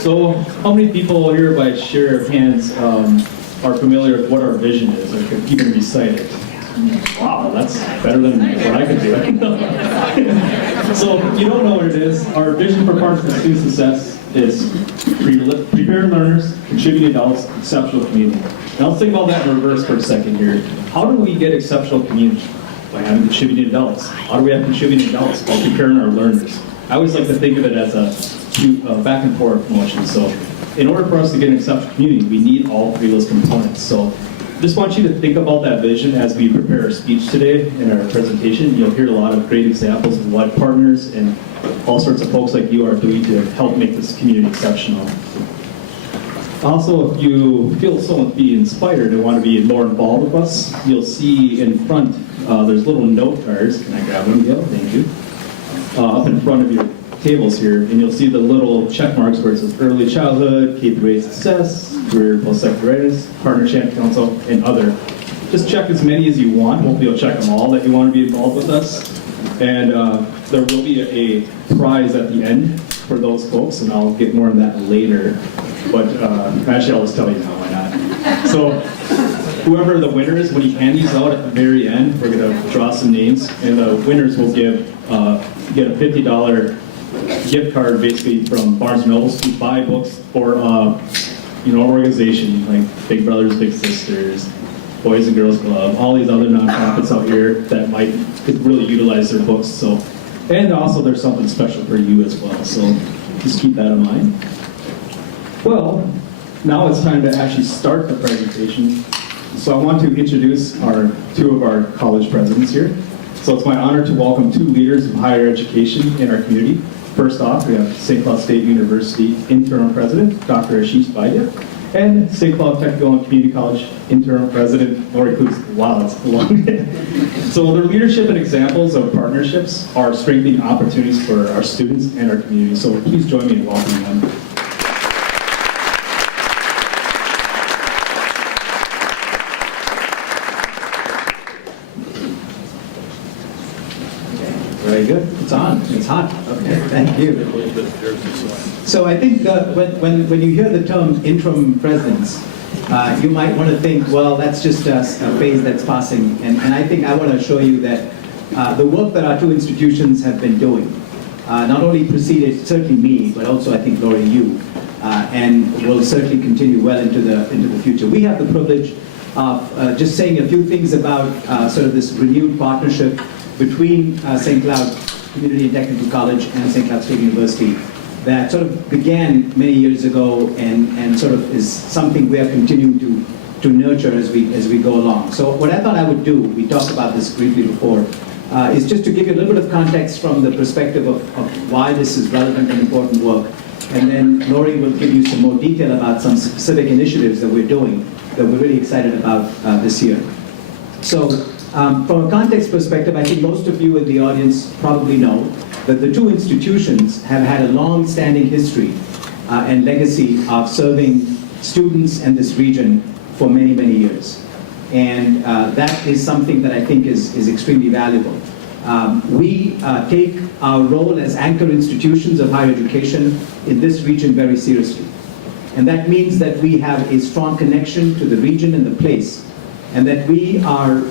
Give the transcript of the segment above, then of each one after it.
So, how many people here by share of hands are familiar with what our vision is, or can even recite it? Wow, that's better than what I could do. So, if you don't know what it is, our vision for Partners for Student Success is prepared learners, contributing adults, exceptional community. Now let's think about that in reverse for a second here. How do we get exceptional community? By having contributing adults. How do we have contributing adults? By preparing our learners. I always like to think of it as a back and forth motion. So in order for us to get an exceptional community, we need all three of those components. So just want you to think about that vision as we prepare our speech today in our presentation. You'll hear a lot of great examples of what partners and all sorts of folks like you are doing to help make this community exceptional. Also, if you feel someone be inspired and want to be more involved with us, you'll see in front, there's little note cards. Can I grab one? Yeah, thank you. Up in front of your tables here, and you'll see the little check marks where it says early childhood, K-8 success, career post-secondary readiness, partner champion council, and other. Just check as many as you want. Hopefully you'll check them all that you want to be involved with us. And there will be a prize at the end for those folks, and I'll get more on that later. But actually, I'll just tell you now, why not? So whoever the winner is, when you hand these out at the very end, we're going to draw some names, and the winners will get a $50 gift card, basically from Barnes & Noble, to buy books for organization like Big Brothers Big Sisters, Boys and Girls Club, all these other nonprofits out here that could really utilize their books. So, and also there's something special for you as well. So just keep that in mind. Well, now it's time to actually start the presentation. So I want to introduce two of our college presidents here. So it's my honor to welcome two leaders of higher education in our community. First off, we have St. Cloud State University Interim President, Dr. Ashish Vaidya, and St. Cloud Technical and Community College Interim President, Lori Clues. Wow, that's long. So their leadership and examples of partnerships are strengthening opportunities for our students and our community. So please join me in welcoming them. Very good. It's on. It's hot. Okay, thank you. So I think when you hear the term interim presidents, you might want to think, well, that's just a phase that's passing. And I think I want to show you that the work that our two institutions have been doing not only preceded certainly me, but also I think Lori, you, and will certainly continue well into the future. We have the privilege of just saying a few things about sort of this renewed partnership between St. Cloud Community and Technical College and St. Cloud State University that sort of began many years ago and sort of is something we are continuing to nurture as we go along. So what I thought I would do, we talked about this briefly before, is just to give you a little bit of context from the perspective of why this is relevant and important work. And then Lori will give you some more detail about some specific initiatives that we're doing that we're really excited about this year. So from a context perspective, I think most of you in the audience probably know that the two institutions have had a long-standing history and legacy of serving students in this region for many, many years. And that is something that I think is extremely valuable. We take our role as anchor institutions of higher education in this region very seriously. And that means that we have a strong connection to the region and the place, and that we are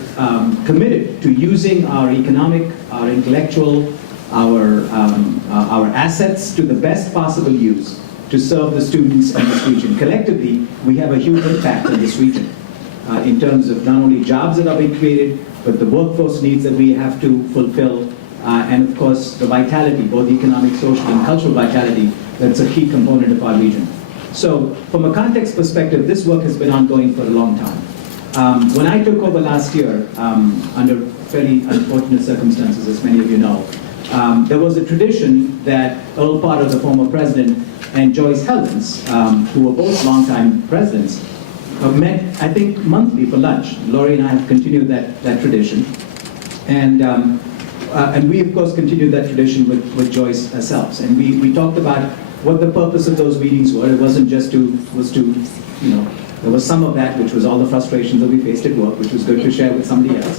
committed to using our economic, our intellectual, our assets to the best possible use to serve the students in this region. Collectively, we have a huge impact in this region in terms of not only jobs that are being created, but the workforce needs that we have to fulfill, and of course the vitality, both economic, social, and cultural vitality, that's a key component of our region. So from a context perspective, this work has been ongoing for a long time. When I took over last year, under fairly unfortunate circumstances, as many of you know, there was a tradition that Earl Potter, the former president, and Joyce Helens, who were both longtime presidents, met, I think, monthly for lunch. Lori and I have continued that tradition. And we, of course, continued that tradition with Joyce ourselves. And we talked about what the purpose of those meetings were. It wasn't just there was some of that, which was all the frustrations that we faced at work, which was good to share with somebody else.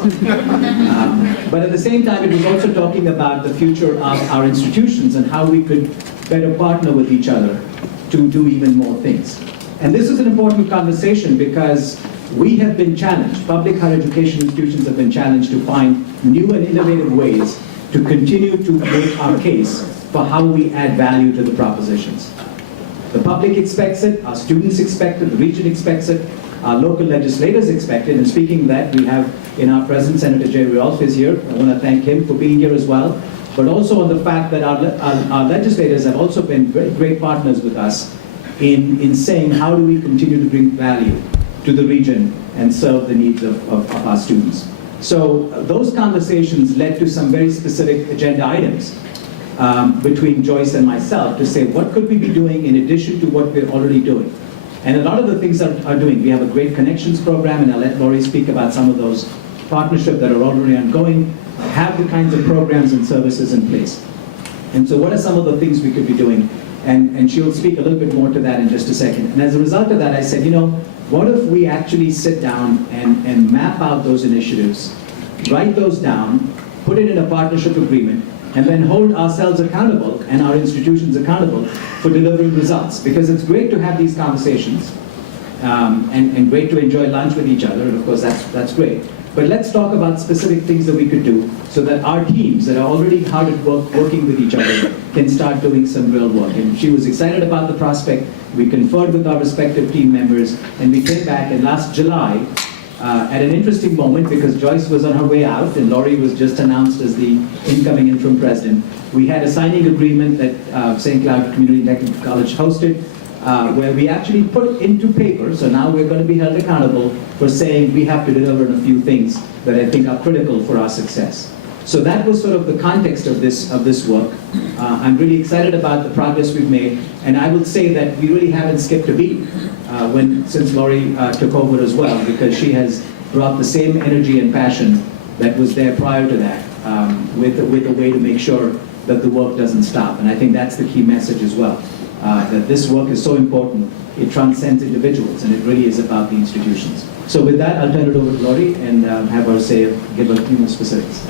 But at the same time, it was also talking about the future of our institutions and how we could better partner with each other to do even more things. And this is an important conversation because we have been challenged, public higher education institutions have been challenged to find new and innovative ways to continue to make our case for how we add value to the propositions. The public expects it, our students expect it, the region expects it, our local legislators expect it, and speaking of that, we have in our presence Senator Jerry Rolfe is here. I want to thank him for being here as well, but also on the fact that our legislators have also been great partners with us in saying how do we continue to bring value to the region and serve the needs of our students. So those conversations led to some very specific agenda items between Joyce and myself to say what could we be doing in addition to what we're already doing. And a lot of the things are doing. We have a great connections program, and I'll let Laurie speak about some of those partnerships that are already ongoing, have the kinds of programs and services in place. And so what are some of the things we could be doing? And she'll speak a little bit more to that in just a second. And as a result of that, I said, you know, what if we actually sit down and map out those initiatives, write those down, put it in a partnership agreement, and then hold ourselves accountable and our institutions accountable for delivering results. Because it's great to have these conversations and great to enjoy lunch with each other, and of course that's great. But let's talk about specific things that we could do so that our teams that are already hard at work working with each other can start doing some real work. And she was excited about the prospect. We conferred with our respective team members, and we came back, and last July, at an interesting moment, because Joyce was on her way out and Laurie was just announced as the incoming interim president, we had a signing agreement that St. Cloud Community Technical College hosted, where we actually put into paper, so now we're going to be held accountable for saying we have to deliver on a few things that I think are critical for our success. So that was sort of the context of this work. I'm really excited about the progress we've made, and I will say that we really haven't skipped a beat since Laurie took over as well, because she has brought the same energy and passion that was there prior to that, with a way to make sure that the work doesn't stop. And I think that's the key message as well, that this work is so important, it transcends individuals, and it really is about the institutions. So with that, I'll turn it over to Laurie and have her give a few more specifics.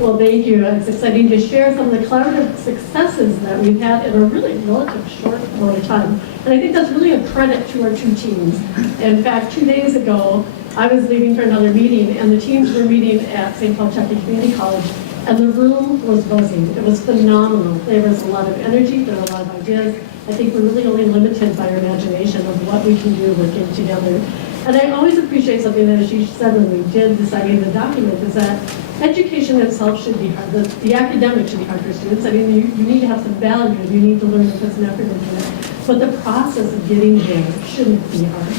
Well, thank you. It's exciting to share some of the collaborative successes that we've had in a really relative short amount of time. And I think that's really a credit to our two teams. In fact, 2 days ago, I was leaving for another meeting, and the teams were meeting at St. Paul Technical Community College, and the room was buzzing. It was phenomenal. There was a lot of energy, there were a lot of ideas. I think we're really only limited by our imagination of what we can do working together. And I always appreciate something that she said when we did deciding the document, is that education itself should be hard. The academic should be hard for students. I mean, you need to have some value. You need to learn to put some effort into it. But the process of getting there shouldn't be hard.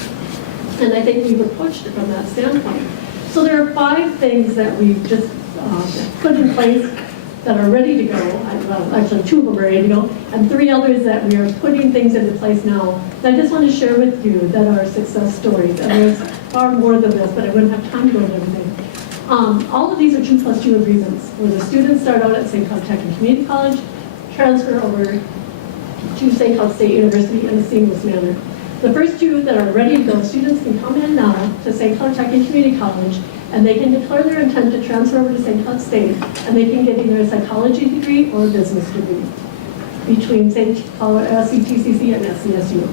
And I think we've approached it from that standpoint. So there are 5 things that we've just put in place that are ready to go. Well, actually 2 of them are ready to go, and 3 others that we are putting things into place now that I just want to share with you that are success stories. And there's far more than this, but I wouldn't have time to go into everything. All of these are 2+2 agreements, where the students start out at St. Cloud Technical Community College, transfer over to St. Cloud State University in a seamless manner. The first 2 that are ready to go, students can come in now to St. Cloud Technical Community College, and they can declare their intent to transfer over to St. Cloud State, and they can get either a psychology degree or a business degree between St. Cloud, CTCC, and SCSU.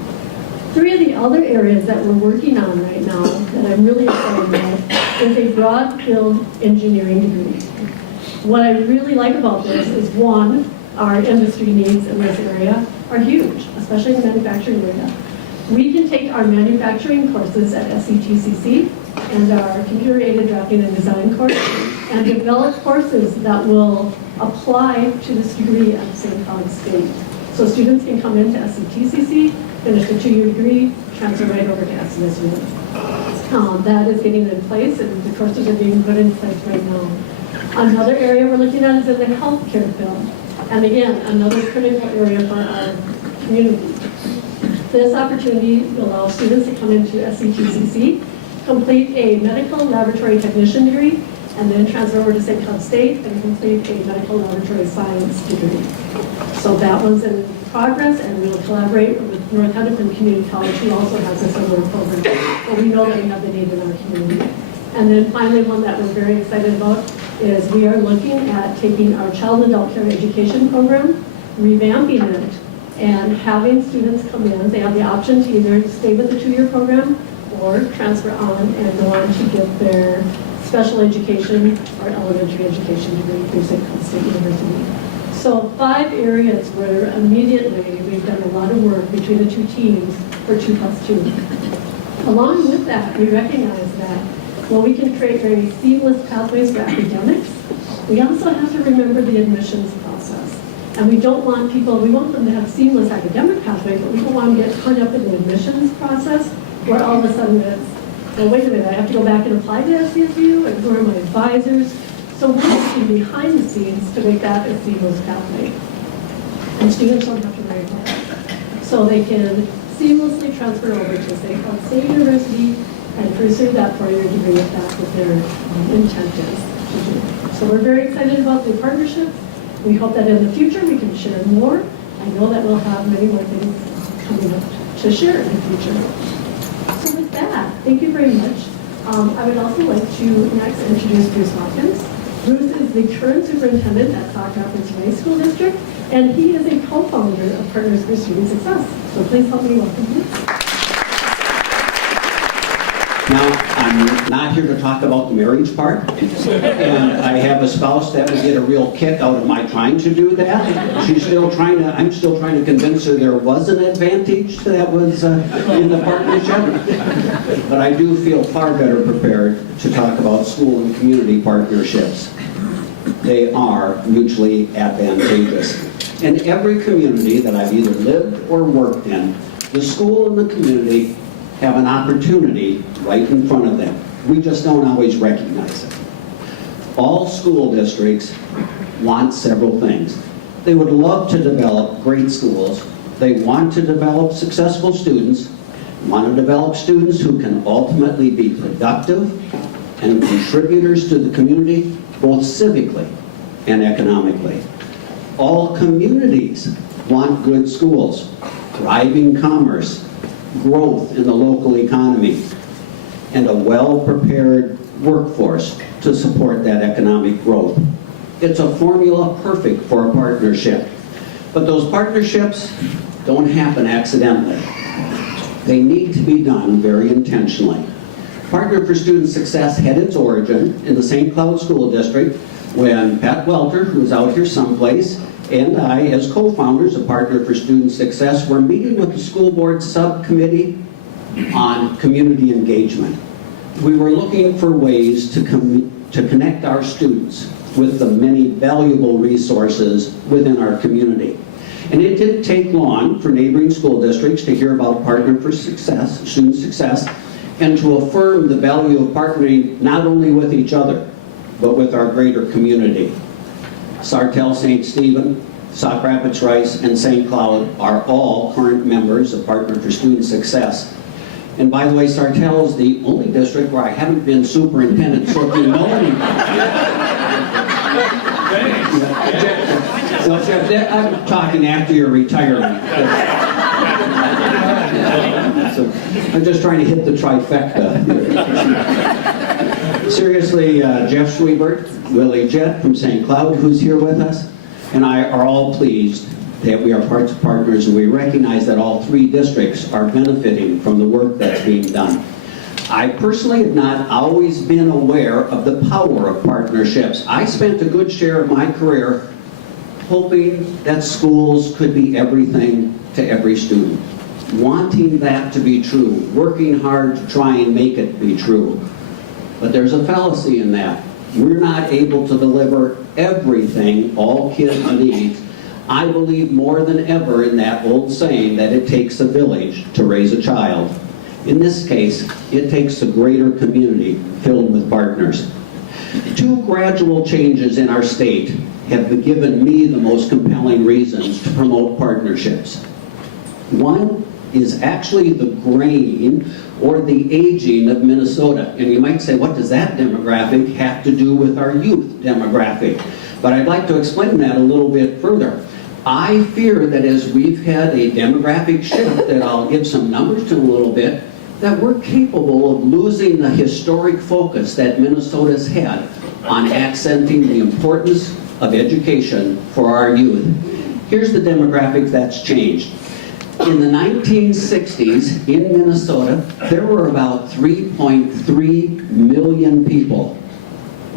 3 of the other areas that we're working on right now that I'm really excited about is a broad field engineering degree. What I really like about this is, 1, our industry needs in this area are huge, especially in the manufacturing area. We can take our manufacturing courses at SCTCC and our computer-aided drafting and design course and develop courses that will apply to this degree at St. Cloud State. So students can come into SCTCC, finish the 2-year degree, transfer right over to SCSU. That is getting in place, and the courses are being put in place right now. Another area we're looking at is in the healthcare field. And again, another critical area for our community. This opportunity will allow students to come into SCTCC, complete a medical laboratory technician degree, and then transfer over to St. Cloud State and complete a medical laboratory science degree. So that one's in progress, and we'll collaborate with North Hennepin Community College, who also has a similar program. But we know that we have the need in our community. And then finally, one that we're very excited about is we are looking at taking our child and adult care education program, revamping it, And having students come in, they have the option to either stay with the 2-year program or transfer on and go on to get their special education or elementary education degree through St. Cloud State University. So 5 areas where immediately we've done a lot of work between the 2 teams for 2+2. Along with that, we recognize that while we can create very seamless pathways for academics, we also have to remember the admissions process. And we don't want people, we want them to have seamless academic pathways, but we don't want them to get hung up in the admissions process where all of a sudden it's, well, wait a minute, I have to go back and apply to SCSU, and who are my advisors? So we're working behind the scenes to make that a seamless pathway. And students don't have to worry about that. So they can seamlessly transfer over to St. Cloud State University and pursue that 4-year degree if that's what their intent is to do. So we're very excited about the partnerships. We hope that in the future we can share more. I know that we'll have many more things coming up to share in the future. So with that, thank you very much. I would also like to next introduce Bruce Hawkins. Bruce is the current superintendent at Sauk Rapids High School District, and he is a co-founder of Partners for Student Success. So please help me welcome him. Now, I'm not here to talk about the marriage part, and I have a spouse that would get a real kick out of my trying to do that. I'm still trying to convince her there was an advantage that was in the partnership. But I do feel far better prepared to talk about school and community partnerships. They are mutually advantageous. In every community that I've either lived or worked in, the school and the community have an opportunity right in front of them. We just don't always recognize it. All school districts want several things. They would love to develop great schools. They want to develop successful students, want to develop students who can ultimately be productive and contributors to the community, both civically and economically. All communities want good schools, thriving commerce, growth in the local economy, and a well-prepared workforce to support that economic growth. It's a formula perfect for a partnership. But those partnerships don't happen accidentally. They need to be done very intentionally. Partner for Student Success had its origin in the St. Cloud School District when Pat Welter, who's out here someplace, and I, as co-founders of Partner for Student Success, were meeting with the school board subcommittee on community engagement. We were looking for ways to connect our students with the many valuable resources within our community. And it didn't take long for neighboring school districts to hear about Partner for Success, Student Success, and to affirm the value of partnering not only with each other, but with our greater community. Sartell St. Stephen, Sauk Rapids Rice, and St. Cloud are all current members of Partner for Student Success. And by the way, Sartell is the only district where I haven't been superintendent, so if you know anybody. So Jeff, I'm talking after your retirement. So I'm just trying to hit the trifecta here. Seriously, Jeff Schwiebert, Willie Jett from St. Cloud, who's here with us, and I are all pleased that we are partners, and we recognize that all 3 districts are benefiting from the work that's being done. I personally have not always been aware of the power of partnerships. I spent a good share of my career hoping that schools could be everything to every student, wanting that to be true, working hard to try and make it be true. But there's a fallacy in that. We're not able to deliver everything all kids need. I believe more than ever in that old saying that it takes a village to raise a child. In this case, it takes a greater community filled with partners. 2 gradual changes in our state have given me the most compelling reasons to promote partnerships. One is actually the graying or the aging of Minnesota. And you might say, what does that demographic have to do with our youth demographic? But I'd like to explain that a little bit further. I fear that as we've had a demographic shift that I'll give some numbers to in a little bit, that we're capable of losing the historic focus that Minnesota's had on accenting the importance of education for our youth. Here's the demographic that's changed. In the 1960s in Minnesota, there were about 3.3 million people.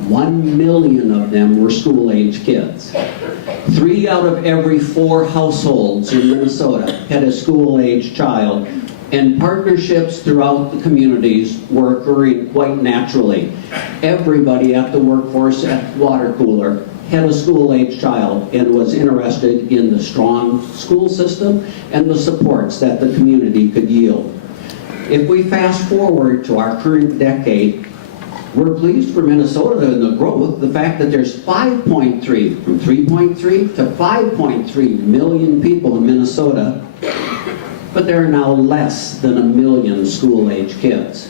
1 million of them were school-age kids. 3 out of every 4 households in Minnesota had a school-age child, and partnerships throughout the communities were occurring quite naturally. Everybody at the workforce at water cooler had a school-age child and was interested in the strong school system and the supports that the community could yield. If we fast forward to our current decade, we're pleased for Minnesota in the growth, the fact that there's 5.3, from 3.3 to 5.3 million people in Minnesota, but there are now less than 1 million school-age kids.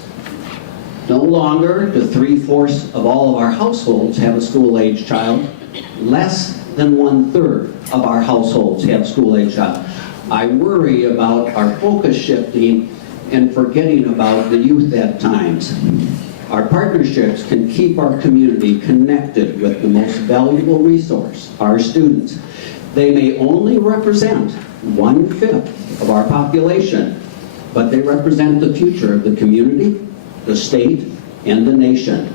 No longer do 3/4 of all of our households have a school-age child. Less than 1/3 of our households have school-age child. I worry about our focus shifting and forgetting about the youth at times. Our partnerships can keep our community connected with the most valuable resource, our students. They may only represent 1/5 of our population, but they represent the future of the community, the state, and the nation.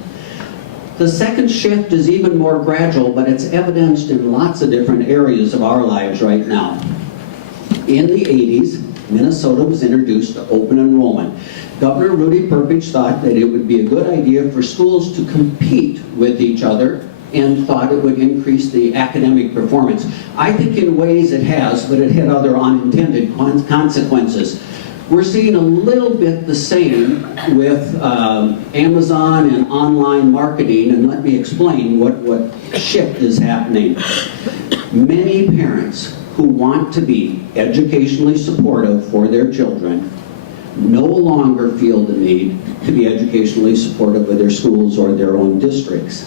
The second shift is even more gradual, but it's evidenced in lots of different areas of our lives right now. In the 80s, Minnesota was introduced to open enrollment. Governor Rudy Perpich thought that it would be a good idea for schools to compete with each other and thought it would increase the academic performance. I think in ways it has, but it had other unintended consequences. We're seeing a little bit the same with Amazon and online marketing, and let me explain what shift is happening. Many parents who want to be educationally supportive for their children no longer feel the need to be educationally supportive of their schools or their own districts.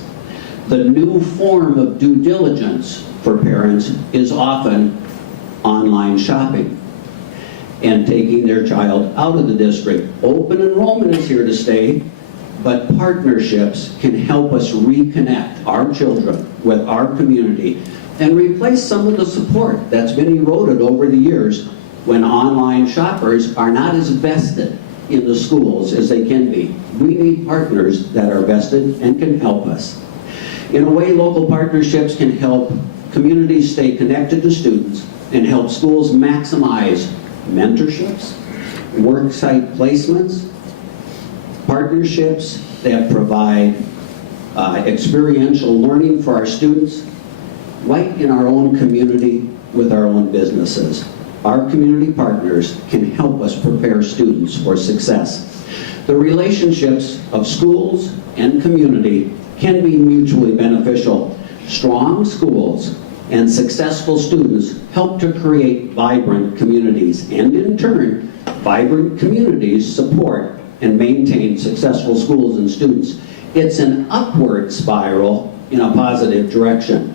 The new form of due diligence for parents is often online shopping and taking their child out of the district. Open enrollment is here to stay, but partnerships can help us reconnect our children with our community and replace some of the support that's been eroded over the years when online shoppers are not as vested in the schools as they can be. We need partners that are vested and can help us. In a way, local partnerships can help communities stay connected to students and help schools maximize mentorships, worksite placements, partnerships that provide experiential learning for our students right in our own community with our own businesses. Our community partners can help us prepare students for success. The relationships of schools and community can be mutually beneficial. Strong schools and successful students help to create vibrant communities, and in turn, vibrant communities support and maintain successful schools and students. It's an upward spiral in a positive direction.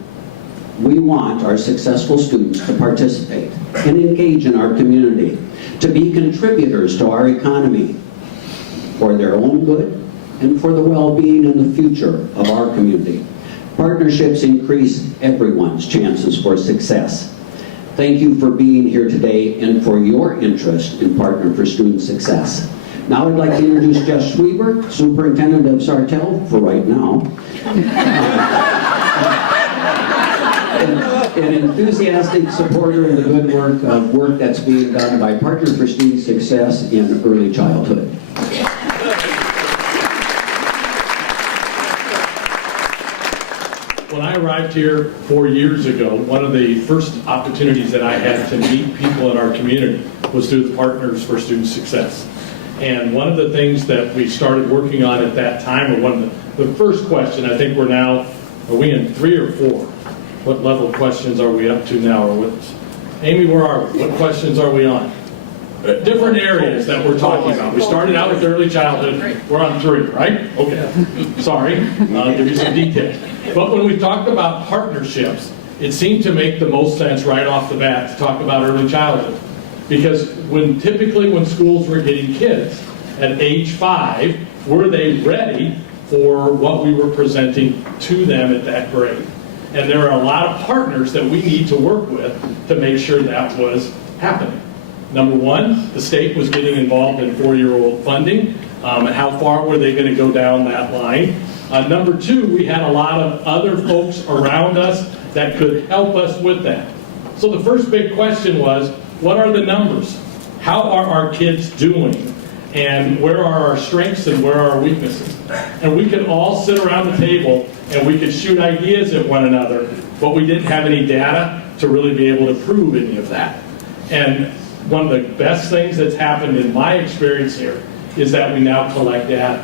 We want our successful students to participate and engage in our community, to be contributors to our economy for their own good and for the well-being and the future of our community. Partnerships increase everyone's chances for success. Thank you for being here today and for your interest in Partner for Student Success. Now I'd like to introduce Jeff Schweber, Superintendent of Sartell for right now. An enthusiastic supporter of the good work that's being done by Partner for Student Success in early childhood. When I arrived here 4 years ago, one of the first opportunities that I had to meet people in our community was through the Partners for Student Success. And one of the things that we started working on at that time, or one of the first question, I think we're now, are we in 3 or 4? What level of questions are we up to now? Or what, Amy, where are we? What questions are we on? Different areas that we're talking about. We started out with early childhood. We're on 3, right? Okay. Sorry. I'll give you some details. But when we talked about partnerships, it seemed to make the most sense right off the bat to talk about early childhood. Because typically when schools were getting kids at age 5, were they ready for what we were presenting to them at that grade? And there are a lot of partners that we need to work with to make sure that was happening. Number one, the state was getting involved in 4-year-old funding, and how far were they going to go down that line. Number two, we had a lot of other folks around us that could help us with that. So the first big question was, what are the numbers? How are our kids doing? And where are our strengths and where are our weaknesses? And we could all sit around the table and we could shoot ideas at one another, but we didn't have any data to really be able to prove any of that. And one of the best things that's happened in my experience here is that we now collect data.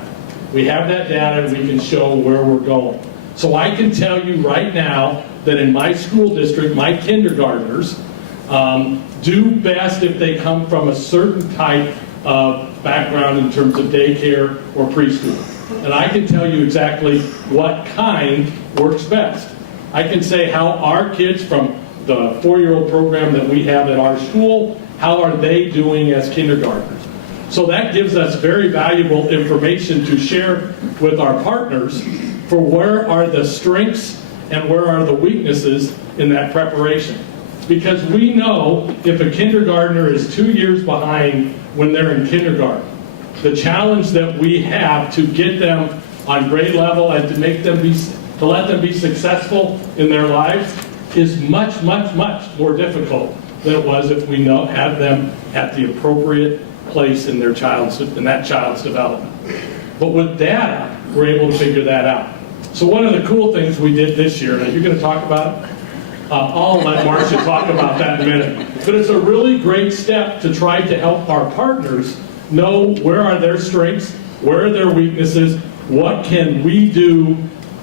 We have that data and we can show where we're going. So I can tell you right now that in my school district, my kindergartners do best if they come from a certain type of background in terms of daycare or preschool. And I can tell you exactly what kind works best. I can say how our kids from the 4-year-old program that we have at our school, how are they doing as kindergartners? So that gives us very valuable information to share with our partners for where are the strengths and where are the weaknesses in that preparation. Because we know if a kindergartner is 2 years behind when they're in kindergarten, the challenge that we have to get them on grade level and to make them to let them be successful in their lives is much, much, much more difficult than it was if we had them at the appropriate place in that child's development. But with data, we're able to figure that out. So one of the cool things we did this year, now you're going to talk about it? I'll let Marcia talk about that in a minute. But it's a really great step to try to help our partners know where are their strengths, where are their weaknesses, what can we do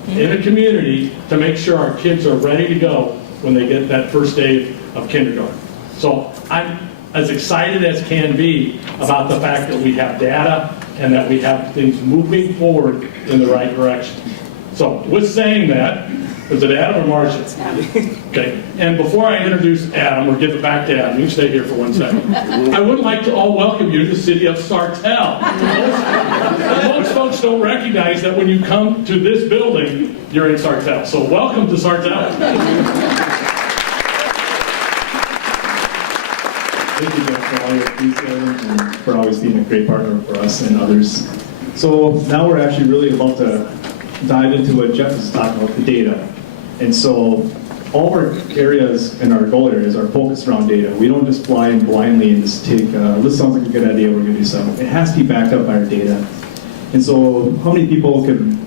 in a community to make sure our kids are ready to go when they get that first day of kindergarten. So I'm as excited as can be about the fact that we have data and that we have things moving forward in the right direction. So with saying that, is it Adam or Marcia? Okay. And before I introduce Adam, or give it back to Adam, you can stay here for 1 second. I would like to all welcome you to the city of Sartell. Most folks don't recognize that when you come to this building, you're in Sartell. So welcome to Sartell. Thank you, Jeff, for all your appreciation and for always being a great partner for us and others. So now we're actually really about to dive into what Jeff was talking about, the data. And so all of our areas and our goal areas are focused around data. We don't just fly in blindly and just take, this sounds like a good idea, we're going to do something. It has to be backed up by our data. And so how many people can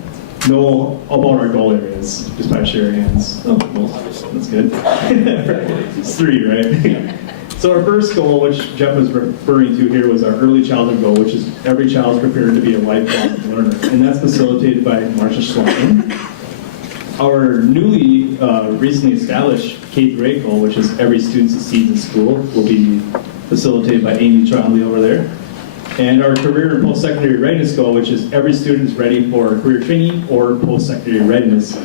know about our goal areas just by show of hands? Oh, well, that's good. It's 3, right? So our first goal, which Jeff was referring to here, was our early childhood goal, which is every child is prepared to be a lifelong learner. And that's facilitated by Marcia Schlein. Our newly, recently established K grade goal, which is every student succeeds in school, will be facilitated by Amy Trombley over there. And our career and post-secondary readiness goal, which is every student is ready for career training or post-secondary readiness,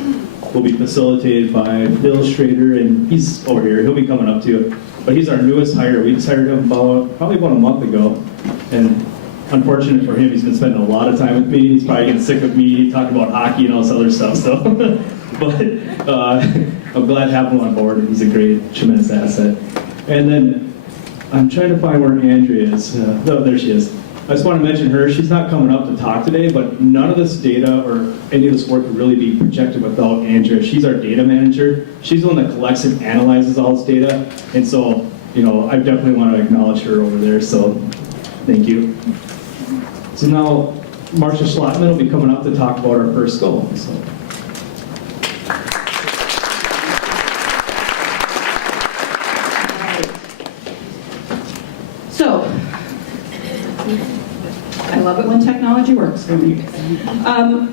will be facilitated by Bill Schrader, and he's over here. He'll be coming up to you. But he's our newest hire. We just hired him probably about a month ago. And unfortunate for him, he's been spending a lot of time with me. He's probably getting sick of me talking about hockey and all this other stuff. So, but I'm glad to have him on board. He's a great, tremendous asset. And then I'm trying to find where Andrea is. Oh, there she is. I just want to mention her. She's not coming up to talk today, but none of this data or any of this work would really be projected without Andrea. She's our data manager. She's the one that collects and analyzes all this data. And so, I definitely want to acknowledge her over there. So thank you. So now, Marcia Schlotman will be coming up to talk about our first goal. So, I love it when technology works for me.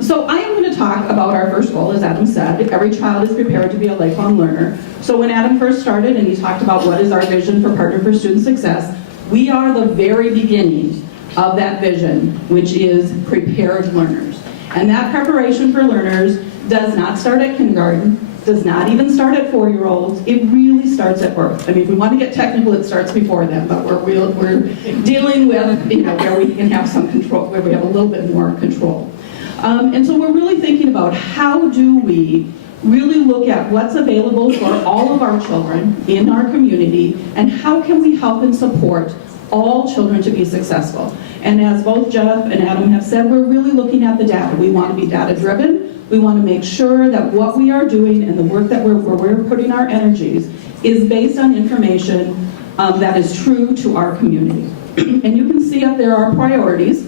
So I am going to talk about our first goal, as Adam said. Every child is prepared to be a lifelong learner. So when Adam first started and he talked about what is our vision for Partner for Student Success, we are the very beginning of that vision, which is prepared learners. And that preparation for learners does not start at kindergarten, does not even start at 4-year-olds. It really starts at birth. I mean, if we want to get technical, it starts before then, but we're dealing with, where we can have some control, where we have a little bit more control. And so we're really thinking about how do we really look at what's available for all of our children in our community and how can we help and support all children to be successful. And as both Jeff and Adam have said, we're really looking at the data. We want to be data driven. We want to make sure that what we are doing and the work that we're putting our energies is based on information that is true to our community. And you can see up there our priorities.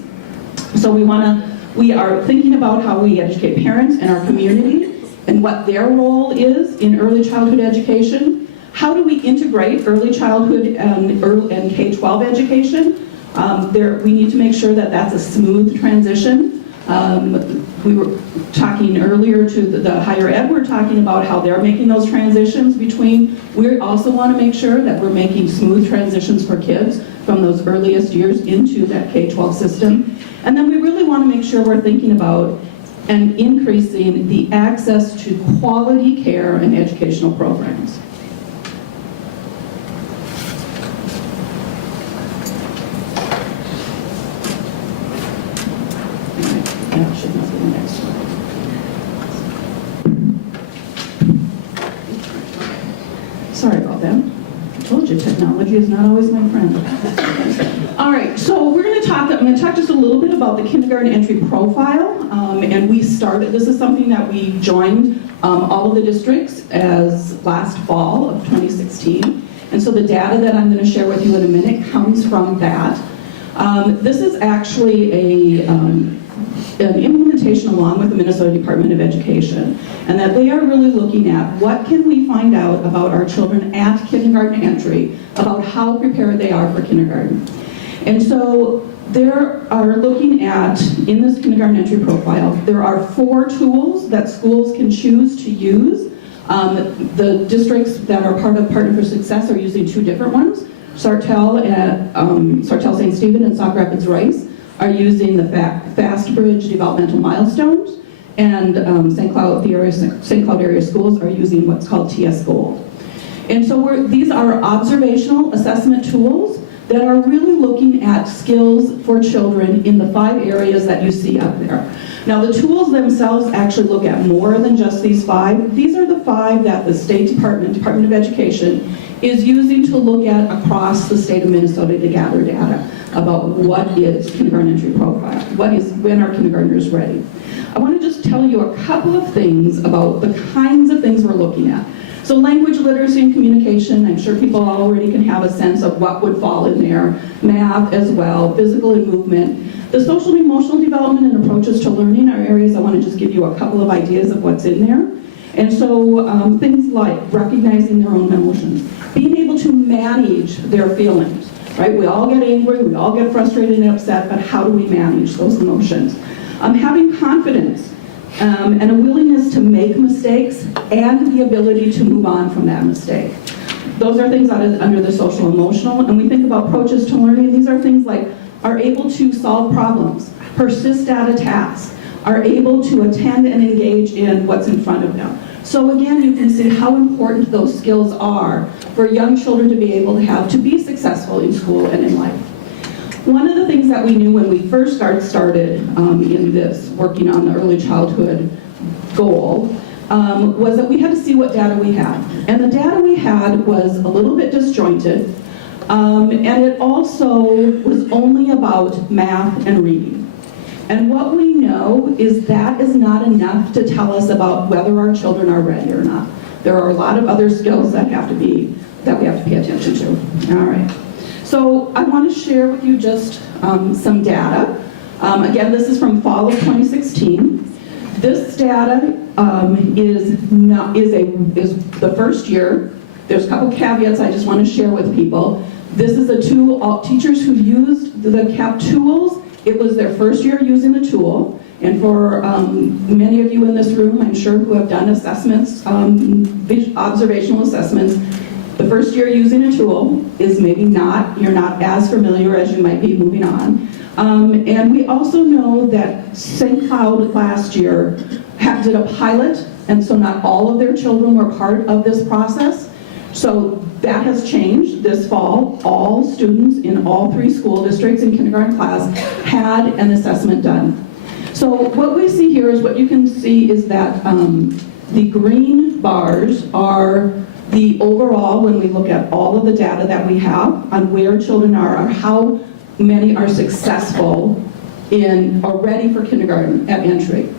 So we are thinking about how we educate parents and our community and what their role is in early childhood education. How do we integrate early childhood and K-12 education? We need to make sure that that's a smooth transition. We were talking earlier to the higher ed, we're talking about how they're making those transitions between. We also want to make sure that we're making smooth transitions for kids from those earliest years into that K-12 system. And then we really want to make sure we're thinking about and increasing the access to quality care and educational programs. That should not be the next one. Sorry about that. I told you technology is not always my friend. All right, so I'm going to talk just a little bit about the kindergarten entry profile. And we started, this is something that we joined all of the districts as last fall of 2016. And so the data that I'm going to share with you in a minute comes from that. This is actually an implementation along with the Minnesota Department of Education, and that they are really looking at what can we find out about our children at kindergarten entry, about how prepared they are for kindergarten. And so they are looking at, in this kindergarten entry profile, there are 4 tools that schools can choose to use. The districts that are part of Partner for Success are using 2 different ones. Sartell St. Stephen and Sauk Rapids Rice are using the Fast Bridge Developmental Milestones, and St. Cloud Area Schools are using what's called TS Gold. And so these are observational assessment tools that are really looking at skills for children in the 5 areas that you see up there. Now the tools themselves actually look at more than just these 5. These are the 5 that the State Department of Education, is using to look at across the state of Minnesota to gather data about what is kindergarten entry profile, when are kindergartners ready. I want to just tell you a couple of things about the kinds of things we're looking at. So language literacy and communication, I'm sure people already can have a sense of what would fall in there. Math as well, physical and movement. The social and emotional development and approaches to learning are areas I want to just give you a couple of ideas of what's in there. And so things like recognizing their own emotions, being able to manage their feelings, right? We all get angry, we all get frustrated and upset, but how do we manage those emotions? Having confidence and a willingness to make mistakes and the ability to move on from that mistake. Those are things under the social emotional. And we think about approaches to learning. These are things like are able to solve problems, persist at a task, are able to attend and engage in what's in front of them. So again, you can see how important those skills are for young children to be able to have to be successful in school and in life. One of the things that we knew when we first started in this, working on the early childhood goal, was that we had to see what data we had. And the data we had was a little bit disjointed, and it also was only about math and reading. And what we know is that is not enough to tell us about whether our children are ready or not. There are a lot of other skills that we have to pay attention to. All right. So I want to share with you just some data. Again, this is from fall of 2016. This data is the first year. There's a couple caveats I just want to share with people. This is a tool. All teachers who used the CAP tools, it was their first year using the tool. And for many of you in this room, I'm sure, who have done assessments, observational assessments, the first year using a tool is maybe you're not as familiar as you might be moving on. And we also know that St. Cloud last year did a pilot, and so not all of their children were part of this process. So that has changed this fall. All students in all 3 school districts in kindergarten class had an assessment done. So what we see here is what you can see is that the green bars are the overall, when we look at all of the data that we have on where children are, or how many are successful in or ready for kindergarten at entry.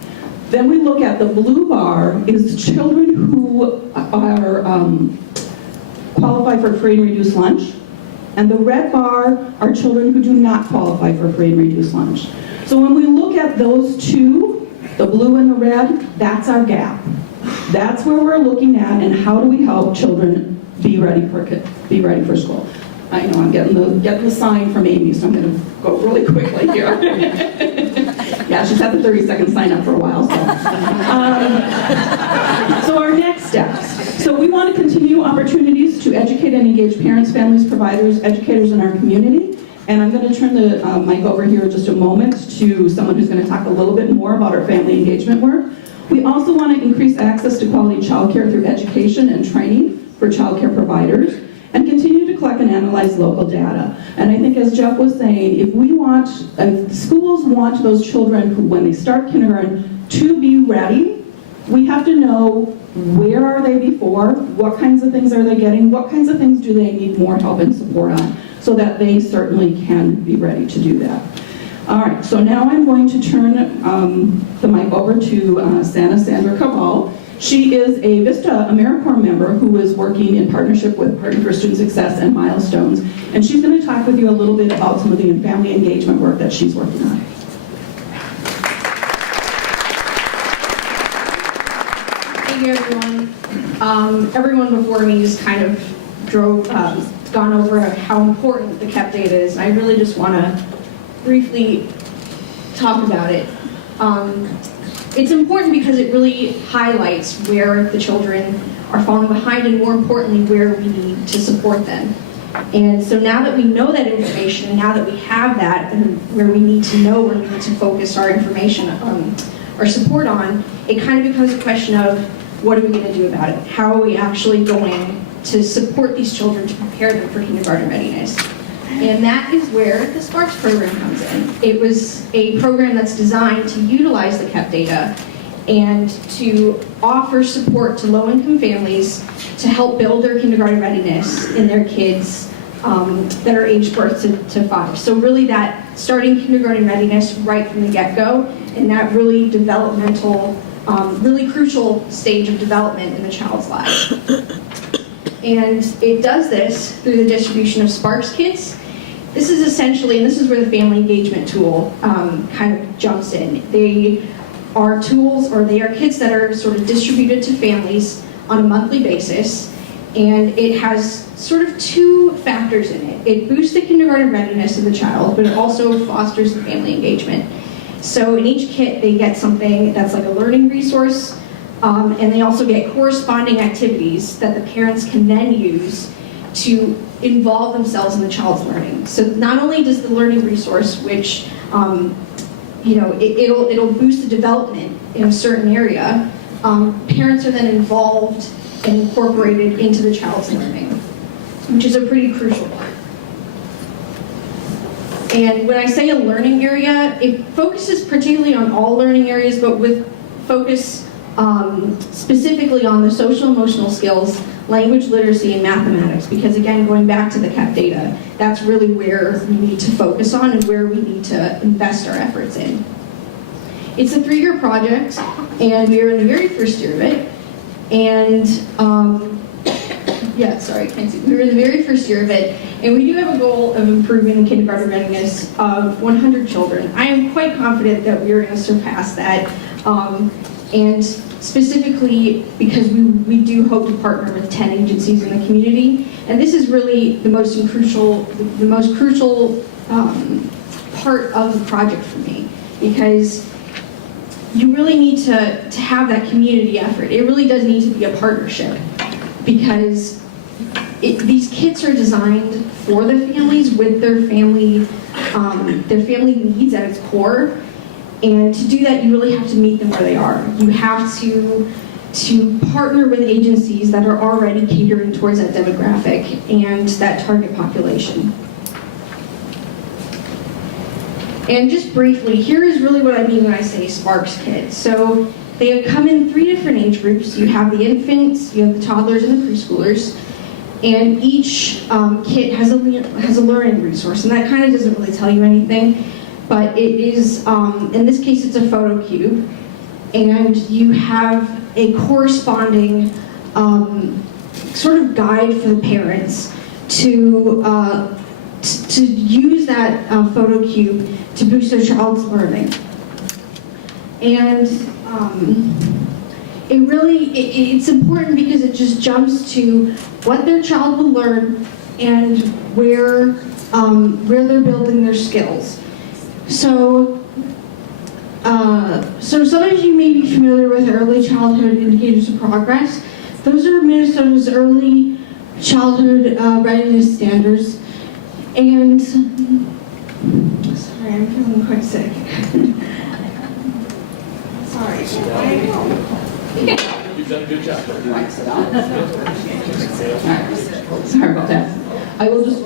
Then we look at the blue bar is children who are qualify for free and reduced lunch, and the red bar are children who do not qualify for free and reduced lunch. So when we look at those two, the blue and the red, that's our gap. That's where we're looking at, and how do we help children be ready for school. I know I'm getting the sign from Amy, so I'm going to go really quickly here. Yeah, she's had the 30-second sign up for a while. So our next steps. So we want to continue opportunities to educate and engage parents, families, providers, educators in our community. And I'm going to turn the mic over here in just a moment to someone who's going to talk a little bit more about our family engagement work. We also want to increase access to quality childcare through education and training for childcare providers, and continue to collect and analyze local data. And I think, as Jeff was saying, if schools want those children who, when they start kindergarten, to be ready, we have to know where are they before, what kinds of things are they getting, what kinds of things do they need more help and support on, so that they certainly can be ready to do that. All right, so now I'm going to turn the mic over to Sandra Cabal. She is a VISTA AmeriCorps member who is working in partnership with Partner for Student Success and Milestones, and she's going to talk with you a little bit about some of the family engagement work that she's working on. Thank you, everyone. Everyone before me has kind of gone over how important the KEP data is, and I really just want to briefly talk about it. It's important because it really highlights where the children are falling behind, and more importantly, where we need to support them. And so now that we know that information, now that we have that, and where we need to know where we need to focus our information, our support on, it kind of becomes a question of, what are we going to do about it? How are we actually going to support these children to prepare them for kindergarten readiness? And that is where the Sparks program comes in. It was a program that's designed to utilize the KEP data and to offer support to low-income families to help build their kindergarten readiness in their kids that are aged birth to 5. So really that starting kindergarten readiness right from the get-go, and that really developmental, really crucial stage of development in the child's life. And it does this through the distribution of Sparks kits. This is essentially, and this is where the family engagement tool kind of jumps in. They are tools, or they are kits that are sort of distributed to families on a monthly basis, and it has sort of two factors in it. It boosts the kindergarten readiness of the child, but it also fosters the family engagement. So in each kit, they get something that's like a learning resource, and they also get corresponding activities that the parents can then use to involve themselves in the child's learning. So not only does the learning resource, which it'll boost the development in a certain area, parents are then involved and incorporated into the child's learning, which is a pretty crucial part. And when I say a learning area, it focuses particularly on all learning areas, but with focus specifically on the social emotional skills, language literacy, and mathematics, because again, going back to the KEP data, that's really where we need to focus on and where we need to invest our efforts in. It's a 3-year project, and we are in the very first year of it, and we're in the very first year of it, and we do have a goal of improving the kindergarten readiness of 100 children. I am quite confident that we are going to surpass that, and specifically because we do hope to partner with 10 agencies in the community, and this is really the most crucial part of the project for me, because you really need to have that community effort. It really does need to be a partnership, because these kits are designed for the families with their family needs at its core. And to do that, you really have to meet them where they are. You have to partner with agencies that are already catering towards that demographic and that target population. And just briefly, here is really what I mean when I say Sparks Kids. So they come in 3 different age groups. You have the infants, you have the toddlers, and the preschoolers. And each kit has a learning resource, and that kind of doesn't really tell you anything. But it is, in this case, it's a photo cube. And you have a corresponding sort of guide for the parents to use that photo cube to boost their child's learning. And it's important because it just jumps to what their child will learn and where they're building their skills. So some of you may be familiar with early childhood indicators of progress. Those are Minnesota's early childhood readiness standards. And, sorry, I'm feeling quite sick. Sorry. You've done a good job. Sorry about that. I will just.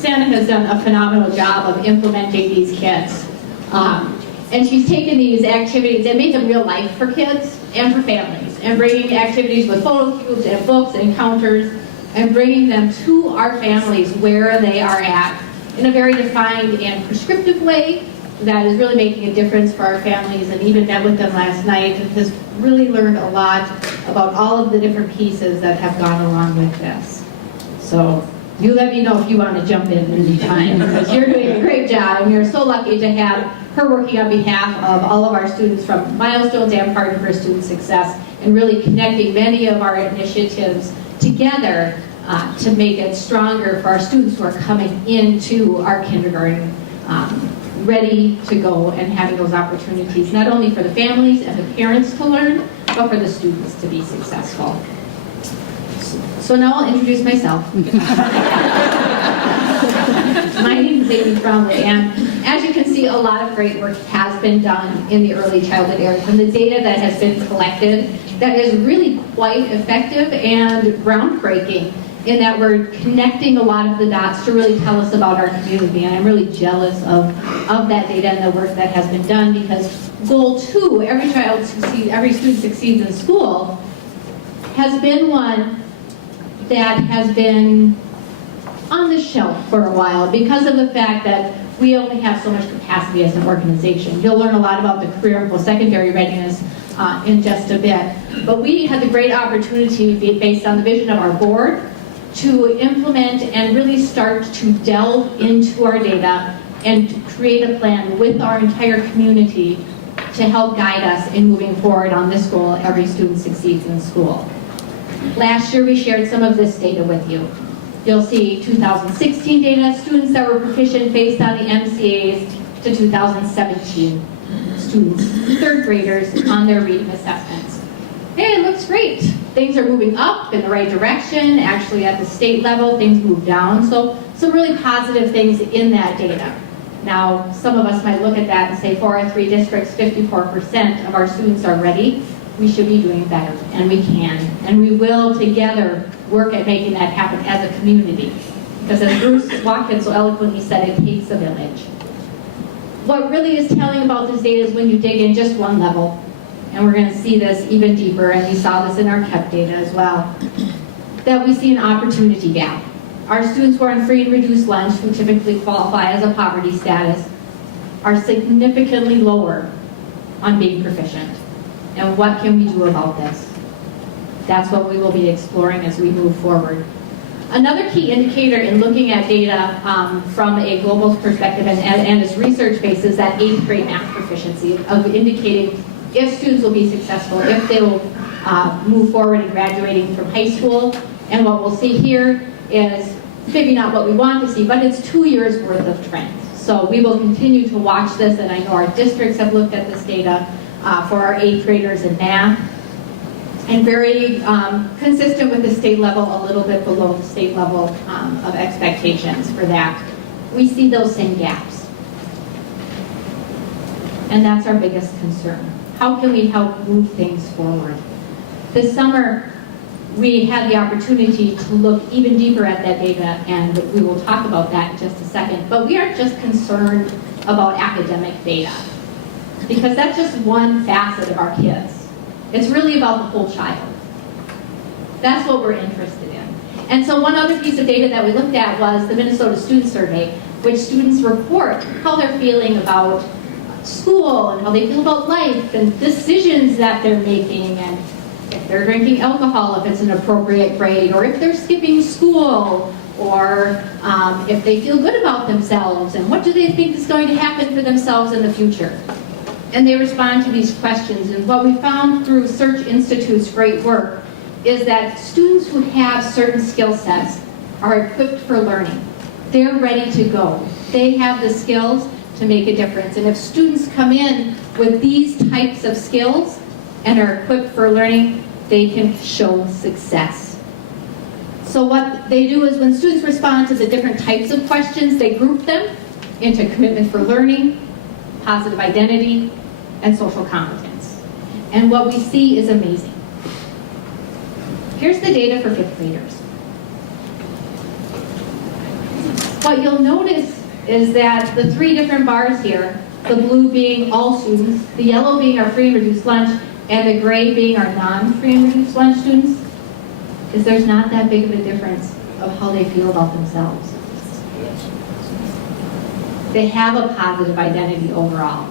Santa has done a phenomenal job of implementing these kits. And she's taken these activities and made them real life for kids and for families, and bringing activities with photo cubes and books and counters, and bringing them to our families where they are at in a very defined and prescriptive way that is really making a difference for our families. And even met with them last night and has really learned a lot about all of the different pieces that have gone along with this. So you let me know if you want to jump in any time, because you're doing a great job, and we're so lucky to have her working on behalf of all of our students from Milestones and Partner for Student Success, and really connecting many of our initiatives together to make it stronger for our students who are coming into our kindergarten ready to go and having those opportunities, not only for the families and the parents to learn, but for the students to be successful. So now I'll introduce myself. My name is Amy Bromley, and as you can see, a lot of great work has been done in the early childhood area. From the data that has been collected, that is really quite effective and groundbreaking in that we're connecting a lot of the dots to really tell us about our community. And I'm really jealous of that data and the work that has been done, because goal 2, every student succeeds in school, has been one that has been on the shelf for a while because of the fact that we only have so much capacity as an organization. You'll learn a lot about the career and post-secondary readiness in just a bit. But we had the great opportunity, based on the vision of our board, to implement and really start to delve into our data and to create a plan with our entire community to help guide us in moving forward on this goal: every student succeeds in school. Last year we shared some of this data with you. You'll see 2016 data, students that were proficient based on the MCAs, to 2017 students, 3rd graders, on their reading assessments. Hey, it looks great. Things are moving up in the right direction. Actually, at the state level, things move down. So some really positive things in that data. Now, some of us might look at that and say, for our 3 districts, 54% of our students are ready. We should be doing better, and we can. And we will together work at making that happen as a community. Because as Bruce Watkins so eloquently said, it takes a village. What really is telling about this data is when you dig in just one level, and we're going to see this even deeper, and we saw this in our KEP data as well, that we see an opportunity gap. Our students who are on free and reduced lunch, who typically qualify as a poverty status, are significantly lower on being proficient. And what can we do about this? That's what we will be exploring as we move forward. Another key indicator in looking at data from a global perspective and its research base is that 8th grade math proficiency, of indicating if students will be successful, if they will move forward in graduating from high school. And what we'll see here is maybe not what we want to see, but it's 2 years worth of trends. So we will continue to watch this, and I know our districts have looked at this data for our 8th graders in math, and very consistent with the state level, a little bit below the state level of expectations for that. We see those same gaps. And that's our biggest concern. How can we help move things forward? This summer, we had the opportunity to look even deeper at that data, and we will talk about that in just a second. But we aren't just concerned about academic data, because that's just one facet of our kids. It's really about the whole child. That's what we're interested in. And so one other piece of data that we looked at was the Minnesota Student Survey, which students report how they're feeling about school and how they feel about life and decisions that they're making, and if they're drinking alcohol, if it's an appropriate grade, or if they're skipping school, or if they feel good about themselves, and what do they think is going to happen for themselves in the future. And they respond to these questions. And what we found through Search Institute's great work is that students who have certain skill sets are equipped for learning. They're ready to go. They have the skills to make a difference. And if students come in with these types of skills and are equipped for learning, they can show success. So what they do is when students respond to the different types of questions, they group them into commitment for learning, positive identity, and social competence. And what we see is amazing. Here's the data for 5th graders. What you'll notice is that the 3 different bars here, the blue being all students, the yellow being our free and reduced lunch, and the gray being our non-free and reduced lunch students, is there's not that big of a difference of how they feel about themselves. They have a positive identity overall.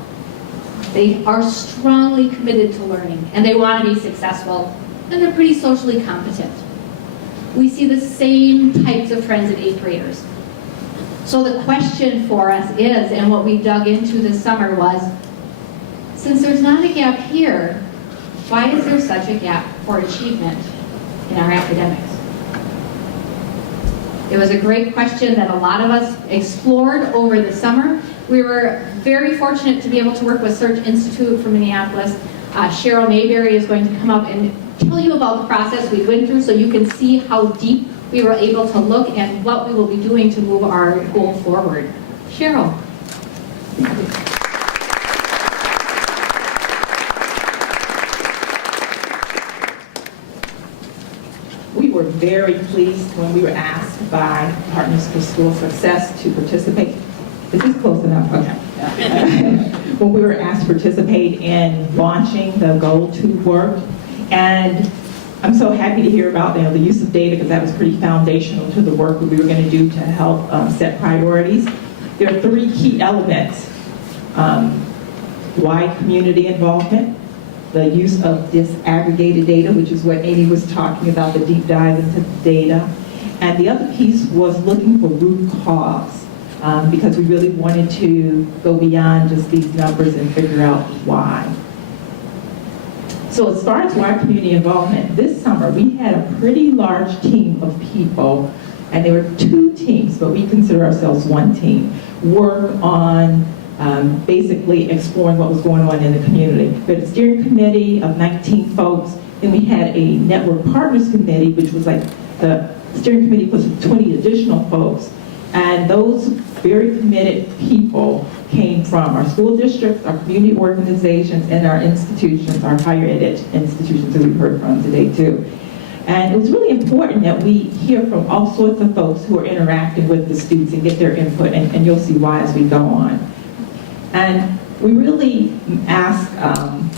They are strongly committed to learning, and they want to be successful, and they're pretty socially competent. We see the same types of trends in 8th graders. So the question for us is, and what we dug into this summer was, since there's not a gap here, why is there such a gap for achievement in our academics? It was a great question that a lot of us explored over the summer. We were very fortunate to be able to work with Search Institute from Minneapolis. Cheryl Mayberry is going to come up and tell you about the process we went through so you can see how deep we were able to look and what we will be doing to move our goal forward. Cheryl. We were very pleased when we were asked by Partners for School Success to participate. Is this close enough? Okay. When we were asked to participate in launching the Goal 2 work, and I'm so happy to hear about the use of data, because that was pretty foundational to the work that we were going to do to help set priorities. There are 3 key elements: wide community involvement, the use of disaggregated data, which is what Amy was talking about, the deep dive into data, and the other piece was looking for root cause. Because we really wanted to go beyond just these numbers and figure out why. So as far as wide community involvement, this summer we had a pretty large team of people, and there were 2 teams, but we consider ourselves one team, work on basically exploring what was going on in the community. We had a steering committee of 19 folks, then we had a network partners committee, which was like the steering committee plus 20 additional folks. And those very committed people came from our school districts, our community organizations, and our institutions, our higher ed institutions that we've heard from today too. And it was really important that we hear from all sorts of folks who are interacting with the students and get their input, and you'll see why as we go on. And we really asked,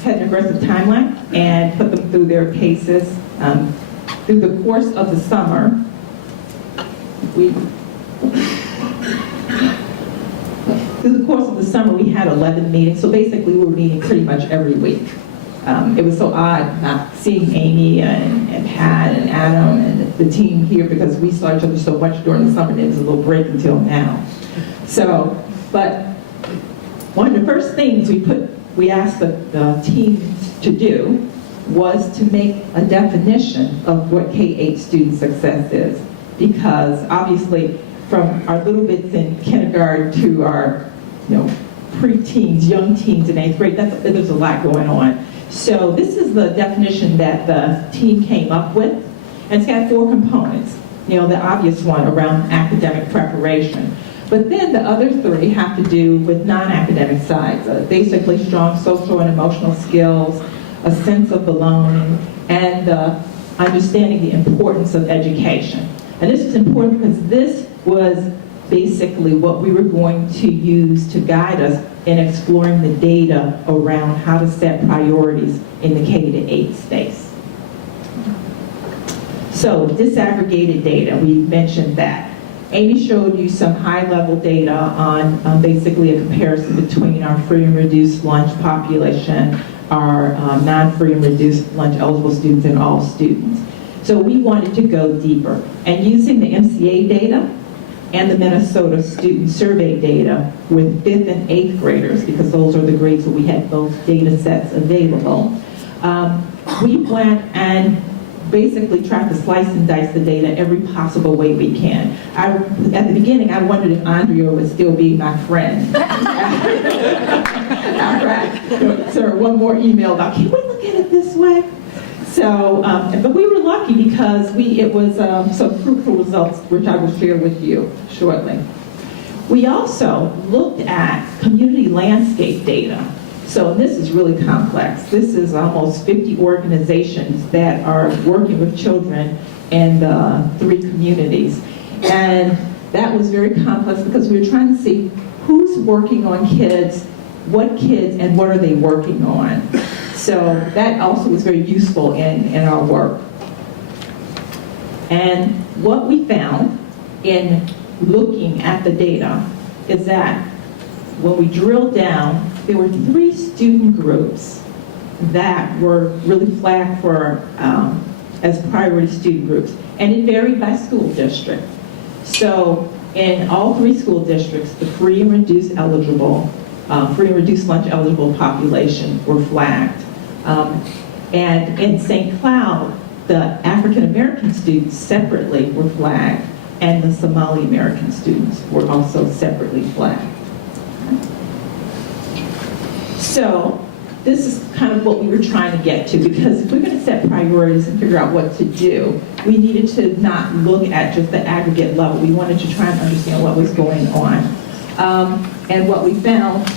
had an aggressive timeline and put them through their cases. Through the course of the summer, we had 11 meetings, so basically we were meeting pretty much every week. It was so odd not seeing Amy and Pat and Adam and the team here, because we saw each other so much during the summer. There was a little break until now. So, but one of the first things we asked the teams to do was to make a definition of what K-8 student success is. Because obviously, from our little bits in kindergarten to our pre-teens, young teens in 8th grade, there's a lot going on. So this is the definition that the team came up with, and it's got 4 components. The obvious one around academic preparation. But then the other 3 have to do with non-academic sides, basically strong social and emotional skills, a sense of belonging, and the understanding the importance of education. And this is important because this was basically what we were going to use to guide us in exploring the data around how to set priorities in the K-8 space. So disaggregated data, we mentioned that. Amy showed you some high-level data on basically a comparison between our free and reduced lunch population, our non-free and reduced lunch eligible students, and all students. So we wanted to go deeper. And using the MCA data and the Minnesota student survey data with 5th and 8th graders, because those are the grades where we had both data sets available, we went and basically tried to slice and dice the data every possible way we can. At the beginning, I wondered if Andrea would still be my friend. After I sent one more email about, can we look at it this way? So, but we were lucky because it was some fruitful results, which I will share with you shortly. We also looked at community landscape data. So this is really complex. This is almost 50 organizations that are working with children in the 3 communities. And that was very complex because we were trying to see who's working on kids, what kids, and what are they working on. So that also was very useful in our work. And what we found in looking at the data is that when we drilled down, there were 3 student groups that were really flagged for as priority student groups, and it varied by school district. So in all 3 school districts, the free and reduced lunch eligible population were flagged. And in St. Cloud, the African American students separately were flagged, and the Somali American students were also separately flagged. So this is kind of what we were trying to get to, because if we're going to set priorities and figure out what to do, we needed to not look at just the aggregate level. We wanted to try and understand what was going on. And what we found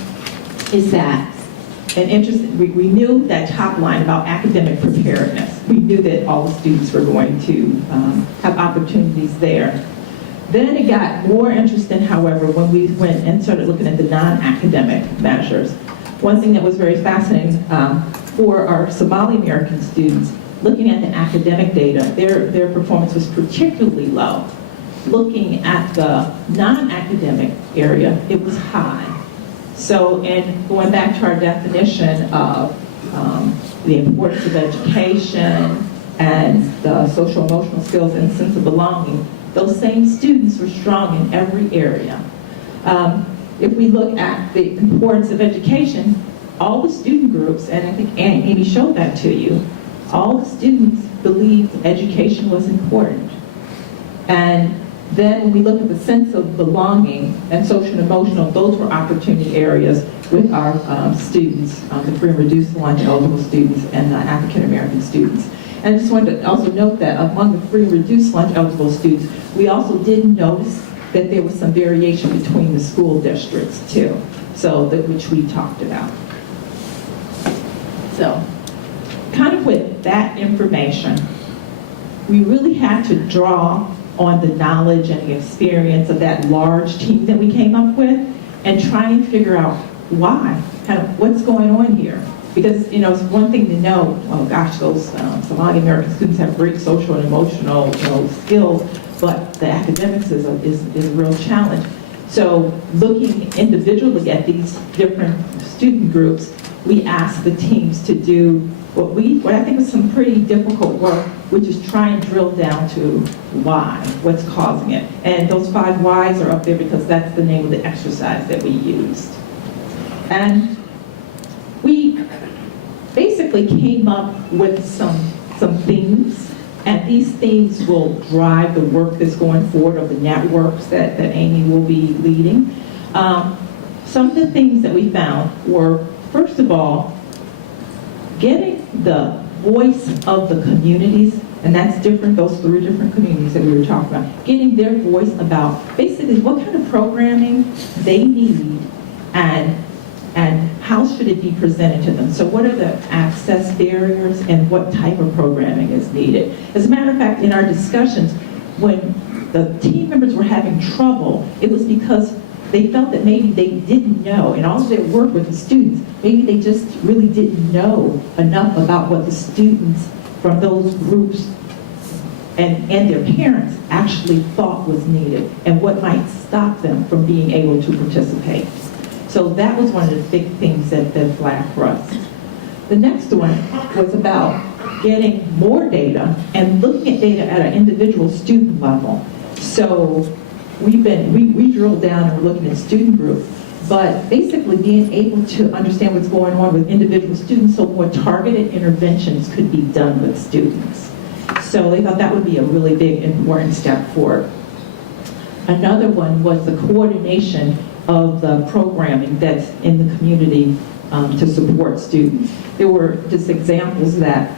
is that, we knew that top line about academic preparedness. We knew that all the students were going to have opportunities there. Then it got more interesting, however, when we went and started looking at the non-academic measures. One thing that was very fascinating for our Somali American students, looking at the academic data, their performance was particularly low. Looking at the non-academic area, it was high. So in going back to our definition of the importance of education and the social emotional skills and sense of belonging, those same students were strong in every area. If we look at the importance of education, all the student groups, and I think Amy showed that to you, all the students believed education was important. And then when we look at the sense of belonging and social and emotional, those were opportunity areas with our students, the free and reduced lunch eligible students and the African American students. And I just wanted to also note that among the free and reduced lunch eligible students, we also did notice that there was some variation between the school districts too, so which we talked about. So, kind of with that information, we really had to draw on the knowledge and the experience of that large team that we came up with and try and figure out why, kind of what's going on here. Because, you know, it's one thing to know, oh gosh, those Somali American students have great social and emotional, skills, but the academics is a real challenge. So looking individually at these different student groups, we asked the teams to do what I think was some pretty difficult work, which is try and drill down to why, what's causing it. And those 5 whys are up there because that's the name of the exercise that we used. And we basically came up with some themes, and these themes will drive the work that's going forward of the networks that Amy will be leading. Some of the things that we found were, first of all, getting the voice of the communities, and that's different, those 3 different communities that we were talking about, getting their voice about basically what kind of programming they need and and how should it be presented to them? So what are the access barriers and what type of programming is needed? As a matter of fact, in our discussions, when the team members were having trouble, it was because they felt that maybe they didn't know, and all of their work with the students, maybe they just really didn't know enough about what the students from those groups and their parents actually thought was needed and what might stop them from being able to participate. So that was one of the big things that flagged for us. The next one was about getting more data and looking at data at an individual student level. So we drilled down and we're looking at student group, but basically being able to understand what's going on with individual students so more targeted interventions could be done with students. So they thought that would be a really big, important step forward. Another one was the coordination of the programming that's in the community to support students. There were just examples that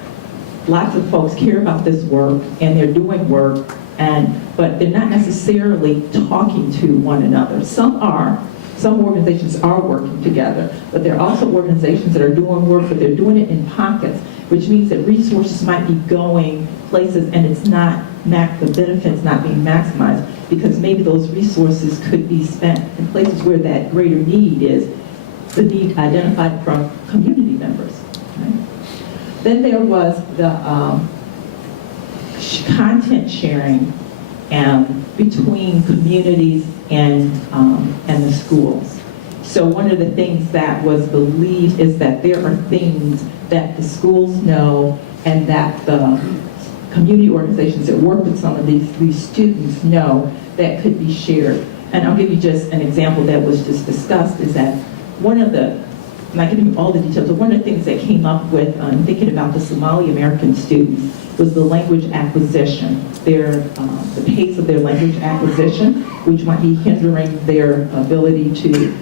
lots of folks care about this work and they're doing work, but they're not necessarily talking to one another. Some organizations are working together, but there are also organizations that are doing work, but they're doing it in pockets, which means that resources might be going places and it's not, the benefits not being maximized, because maybe those resources could be spent in places where that greater need is, the need identified from community members. Right? Then there was the content sharing between communities and the schools. So one of the things that was believed is that there are things that the schools know and that the community organizations that work with some of these students know that could be shared. And I'll give you just an example that was just discussed, is that one of the, I'm not giving you all the details, but one of the things that came up with thinking about the Somali American students was the language acquisition, the pace of their language acquisition, which might be hindering their ability to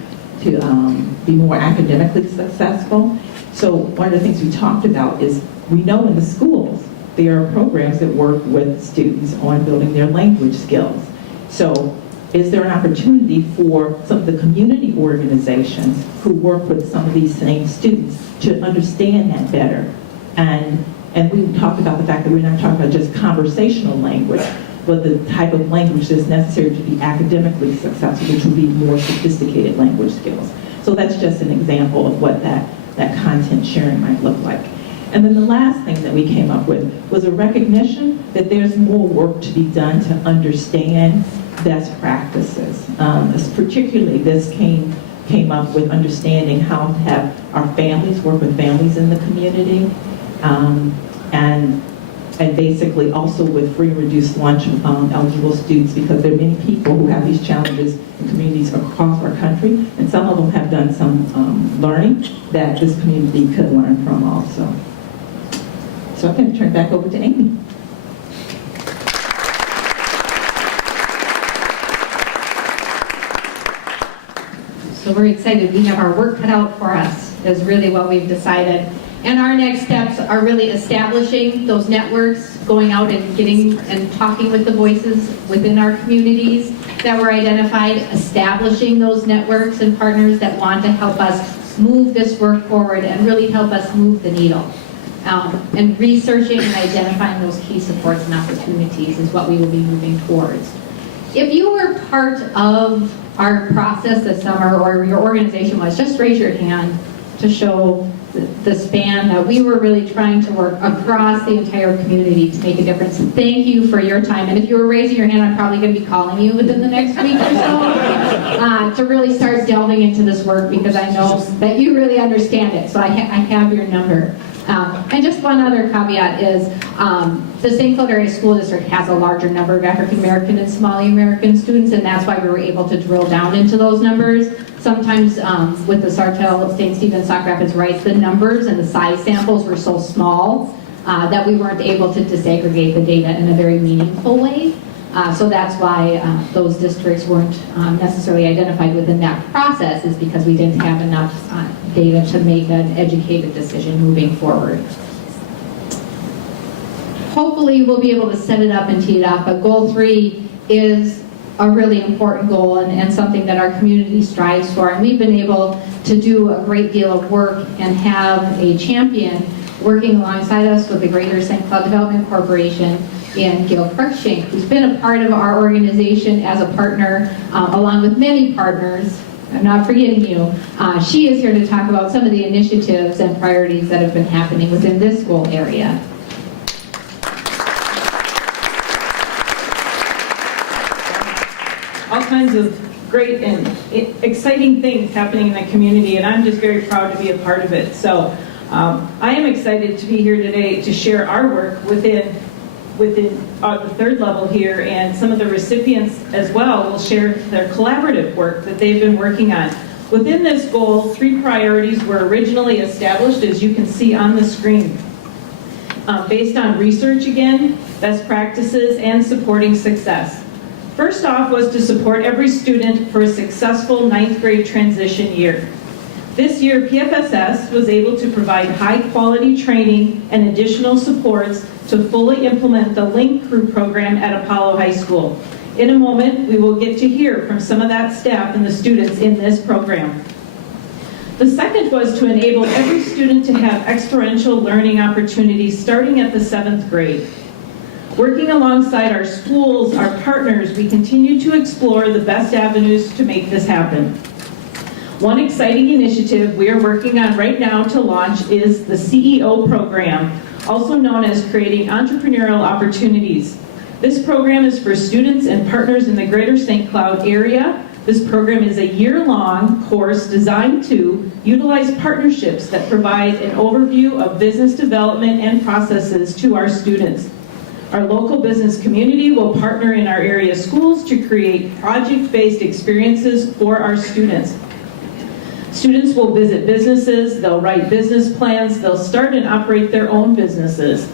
be more academically successful. So one of the things we talked about is, we know in the schools there are programs that work with students on building their language skills. So is there an opportunity for some of the community organizations who work with some of these same students to understand that better? And we talked about the fact that we're not talking about just conversational language, but the type of language that's necessary to be academically successful, which would be more sophisticated language skills. So that's just an example of what that content sharing might look like. And then the last thing that we came up with was a recognition that there's more work to be done to understand best practices. Particularly this came up with understanding how to have our families work with families in the community, and basically also with free and reduced lunch eligible students, because there are many people who have these challenges in communities across our country, and some of them have done some learning that this community could learn from also. So I'm going to turn it back over to Amy. So we're excited. We have our work cut out for us, is really what we've decided. And our next steps are really establishing those networks, going out and getting and talking with the voices within our communities that were identified, establishing those networks and partners that want to help us move this work forward and really help us move the needle. And researching and identifying those key supports and opportunities is what we will be moving towards. If you were part of our process this summer, or your organization was, just raise your hand to show the span that we were really trying to work across the entire community to make a difference. Thank you for your time. And if you were raising your hand, I'm probably going to be calling you within the next week or so to really start delving into this work, because I know that you really understand it. So I have your number. And just one other caveat is the St. Cloud Area School District has a larger number of African American and Somali American students, and that's why we were able to drill down into those numbers. Sometimes with the Sartell, St. Stephen, Sauk Rapids, Rice, the numbers and the size samples were so small that we weren't able to disaggregate the data in a very meaningful way. So that's why those districts weren't necessarily identified within that process, is because we didn't have enough data to make an educated decision moving forward. Hopefully we'll be able to set it up and tee it up, but goal 3 is a really important goal and something that our community strives for. And we've been able to do a great deal of work and have a champion working alongside us with the Greater St. Cloud Development Corporation in Gail Cruikshank, who's been a part of our organization as a partner, along with many partners. I'm not forgetting you. She is here to talk about some of the initiatives and priorities that have been happening within this goal area. All kinds of great and exciting things happening in the community, and I'm just very proud to be a part of it. So I am excited to be here today to share our work within the third level here, and some of the recipients as well will share their collaborative work that they've been working on. Within this goal, 3 priorities were originally established, as you can see on the screen, based on research again, best practices, and supporting success. First off was to support every student for a successful 9th grade transition year. This year, PFSS was able to provide high-quality training and additional supports to fully implement the Link Crew program at Apollo High School. In a moment, we will get to hear from some of that staff and the students in this program. The second was to enable every student to have experiential learning opportunities starting at the 7th grade. Working alongside our schools, our partners, we continue to explore the best avenues to make this happen. One exciting initiative we are working on right now to launch is the CEO program, also known as Creating Entrepreneurial Opportunities. This program is for students and partners in the Greater St. Cloud area. This program is a year-long course designed to utilize partnerships that provide an overview of business development and processes to our students. Our local business community will partner in our area schools to create project-based experiences for our students. Students will visit businesses, they'll write business plans, they'll start and operate their own businesses.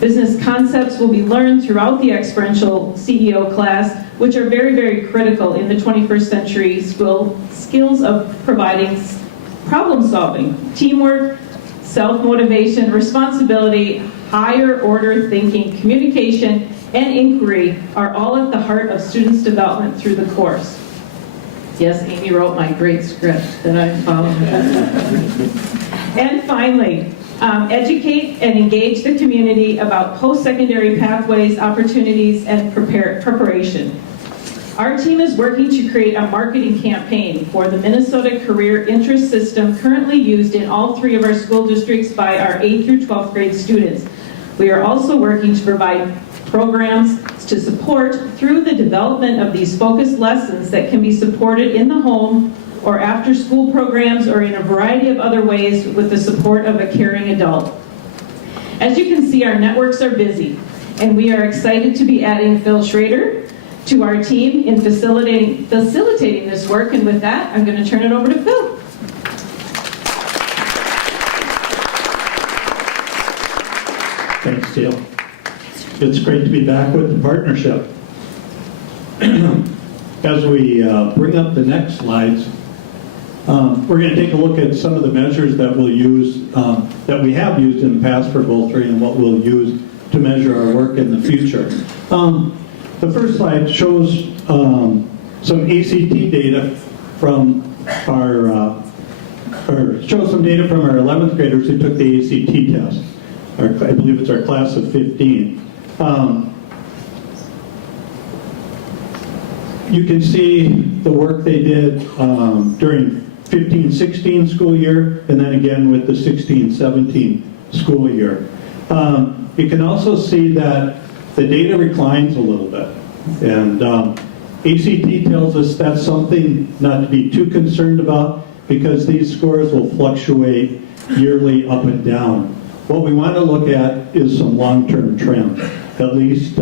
Business concepts will be learned throughout the experiential CEO class, which are very, very critical in the 21st century skills of providing problem solving, teamwork, self-motivation, responsibility, higher order thinking, communication, and inquiry are all at the heart of students' development through the course. Yes, Amy wrote my great script that I'm following. And finally, educate and engage the community about post-secondary pathways, opportunities, and preparation. Our team is working to create a marketing campaign for the Minnesota Career Interest System currently used in all 3 of our school districts by our 8th through 12th grade students. We are also working to provide programs to support through the development of these focused lessons that can be supported in the home or after school programs or in a variety of other ways with the support of a caring adult. As you can see, our networks are busy, and we are excited to be adding Phil Schrader to our team in facilitating this work. And with that, I'm going to turn it over to Phil. Thanks, Dale. It's great to be back with the partnership. As we bring up the next slides, we're going to take a look at some of the measures that we'll use, that we have used in the past for Goal 3 and what we'll use to measure our work in the future. The first slide shows some ACT data from our, shows some data from our 11th graders who took the ACT test. I believe it's our class of 15. You can see the work they did during 15-16 school year, and then again with the 16-17 school year. You can also see that the data reclines a little bit, and ACT tells us that's something not to be too concerned about because these scores will fluctuate yearly up and down. What we want to look at is some long-term trends, at least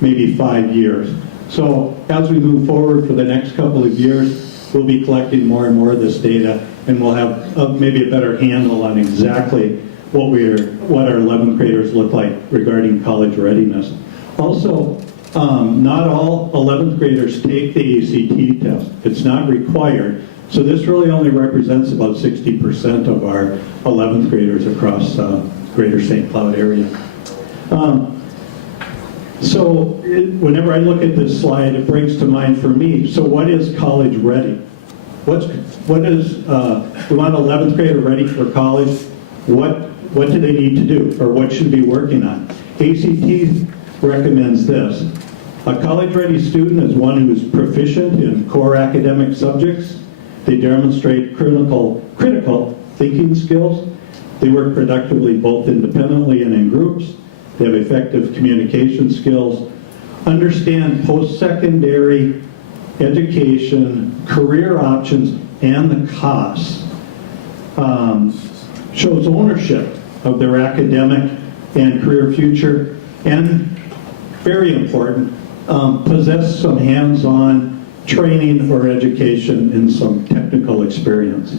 maybe 5 years. So as we move forward for the next couple of years, we'll be collecting more and more of this data, and we'll have maybe a better handle on exactly what our 11th graders look like regarding college readiness. Also, not all 11th graders take the ACT test. It's not required. So this really only represents about 60% of our 11th graders across Greater St. Cloud area. Whenever I look at this slide, it brings to mind for me, so what is college ready? We want an 11th grader ready for college. What do they need to do, or what should be working on? ACT recommends this. A college-ready student is one who is proficient in core academic subjects. They demonstrate critical thinking skills. They work productively both independently and in groups. They have effective communication skills, understand post-secondary education, career options, and the costs. Shows ownership of their academic and career future, and very important, possess some hands-on training or education in some technical experience.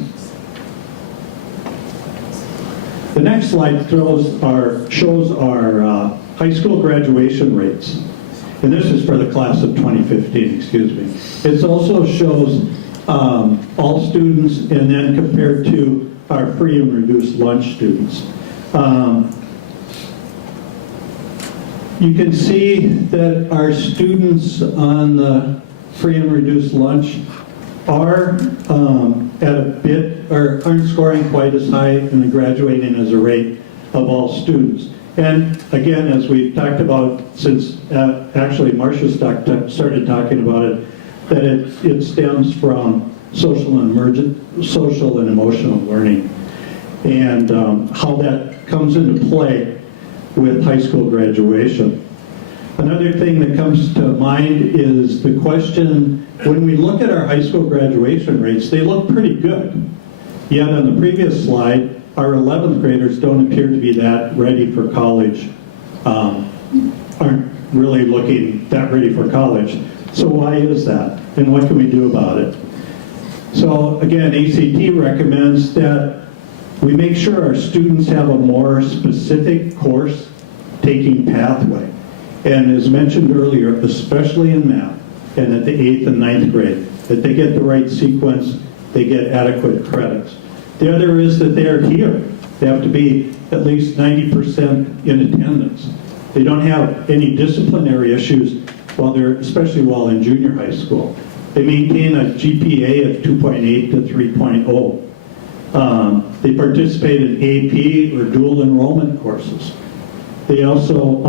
The next slide shows our high school graduation rates. And this is for the class of 2015, excuse me. It also shows all students and then compared to our free and reduced lunch students. You can see that our students on the free and reduced lunch are aren't scoring quite as high in the graduating as a rate of all students. And again, as we've talked about since actually Marcia started talking about it, that it stems from social and emotional learning, and how that comes into play with high school graduation. Another thing that comes to mind is the question, when we look at our high school graduation rates, they look pretty good. Yet on the previous slide, our 11th graders don't appear to be that ready for college, aren't really looking that ready for college. So why is that? And what can we do about it? So again, ACT recommends that we make sure our students have a more specific course taking pathway. And as mentioned earlier, especially in math and at the 8th and 9th grade, that they get the right sequence, they get adequate credits. The other is that they are here. They have to be at least 90% in attendance. They don't have any disciplinary issues especially while in junior high school. They maintain a GPA of 2.8 to 3.0. They participate in AP or dual enrollment courses. They also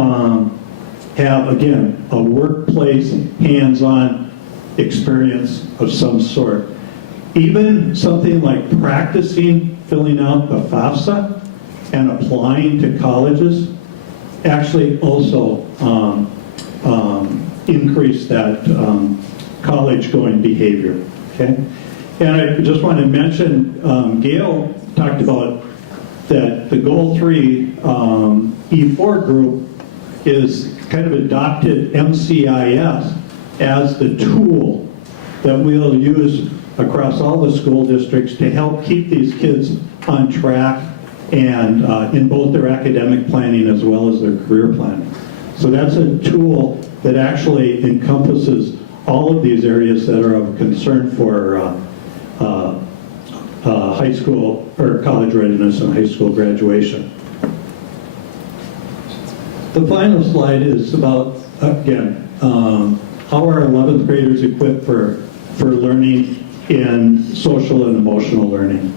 have, again, a workplace hands-on experience of some sort. Even something like practicing filling out the FAFSA and applying to colleges actually also increase that college-going behavior. Okay, and I just want to mention, Gail talked about that the Goal 3 E4 group is kind of adopted MCIS as the tool that we'll use across all the school districts to help keep these kids on track and in both their academic planning as well as their career planning. So that's a tool that actually encompasses all of these areas that are of concern for high school or college readiness and high school graduation. The final slide is about, again, how are 11th graders equipped for learning in social and emotional learning.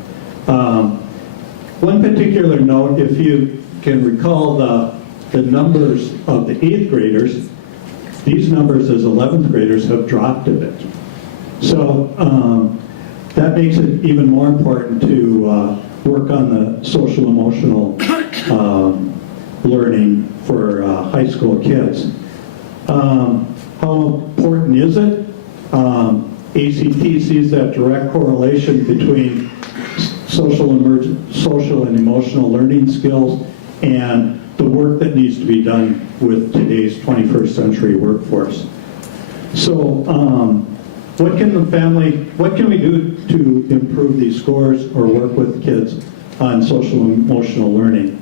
One particular note, if you can recall the numbers of the 8th graders, these numbers as 11th graders have dropped a bit. So that makes it even more important to work on the social emotional learning for high school kids. How important is it? ACT sees that direct correlation between social and emotional learning skills and the work that needs to be done with today's 21st century workforce. So what can we do to improve these scores or work with kids on social and emotional learning?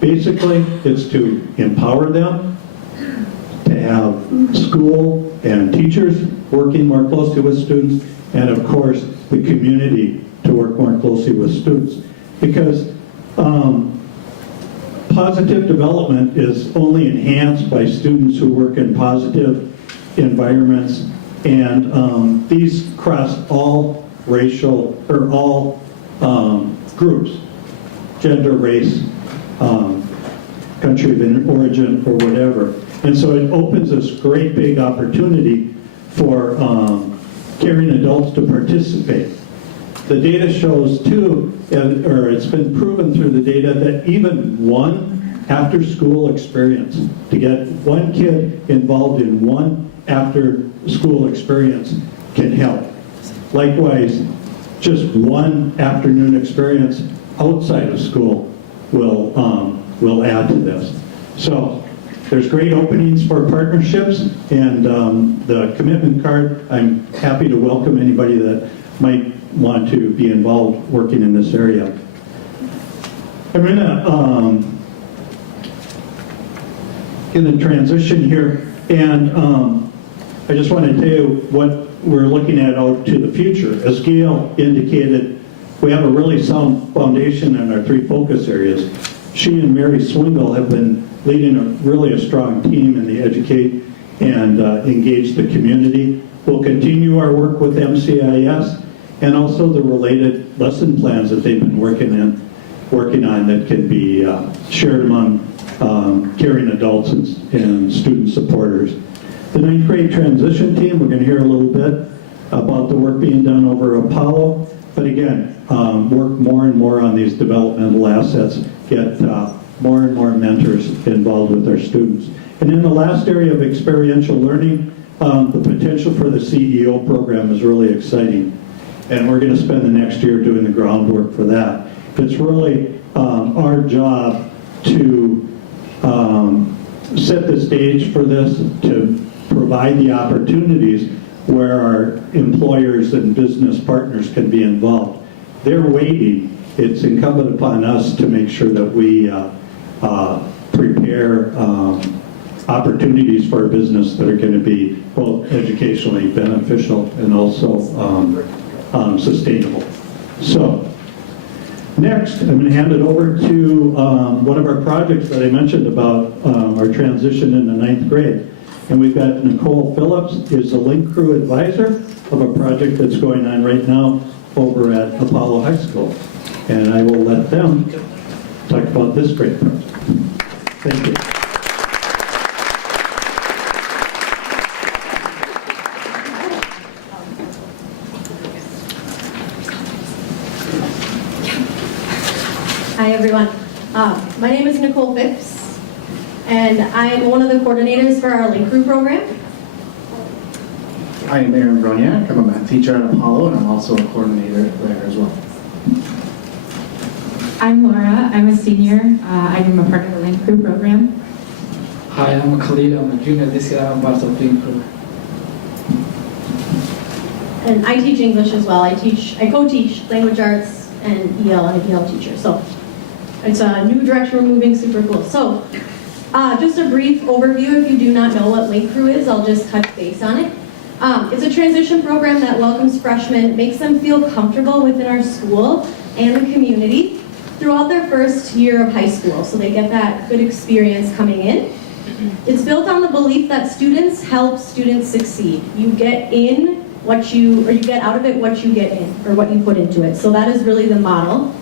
Basically, it's to empower them, to have school and teachers working more closely with students, and of course, the community to work more closely with students. Because positive development is only enhanced by students who work in positive environments, and these cross all racial, or all groups, gender, race, country of origin, or whatever. And so it opens this great big opportunity for caring adults to participate. The data shows too, or it's been proven through the data, that even one after-school experience, to get one kid involved in one after-school experience can help. Likewise, just one afternoon experience outside of school will add to this. So there's great openings for partnerships, and the commitment card, I'm happy to welcome anybody that might want to be involved working in this area. I'm in a transition here, and I just want to tell you what we're looking at out to the future. As Gail indicated, we have a really sound foundation in our 3 focus areas. She and Mary Swingle have been leading a strong team in the educate and engage the community. We'll continue our work with MCIS and also the related lesson plans that they've been working on that can be shared among caring adults and student supporters. The 9th grade transition team, we're going to hear a little bit about the work being done over Apollo, but again, work more and more on these developmental assets, get more and more mentors involved with our students. And in the last area of experiential learning, the potential for the CEO program is really exciting. And we're going to spend the next year doing the groundwork for that. It's really our job to set the stage for this, to provide the opportunities where our employers and business partners can be involved. They're waiting. It's incumbent upon us to make sure that we prepare opportunities for our business that are going to be both educationally beneficial and also sustainable. So, next, I'm going to hand it over to one of our projects that I mentioned about our transition in the 9th grade. And we've got Nicole Phillips, who's the Link Crew advisor of a project that's going on right now over at Apollo High School. And I will let them talk about this great project. Thank you. Hi, everyone. My name is Nicole Phipps, and I am one of the coordinators for our Link Crew program. I am Aaron Broniak. I'm a math teacher at Apollo, and I'm also a coordinator there as well. I'm Laura. I'm a senior. I'm a part of the Link Crew program. Hi, I'm Khalid. I'm a junior this year. I'm part of Link Crew. And I teach English as well. I co-teach language arts and EL. I'm an EL teacher. So it's a new direction we're moving, super cool. So just a brief overview. If you do not know what Link Crew is, I'll just touch base on it. It's a transition program that welcomes freshmen, makes them feel comfortable within our school and the community throughout their first year of high school, so they get that good experience coming in. It's built on the belief that students help students succeed. You get in what you get out of it what you get in, or what you put into it. So that is really the model.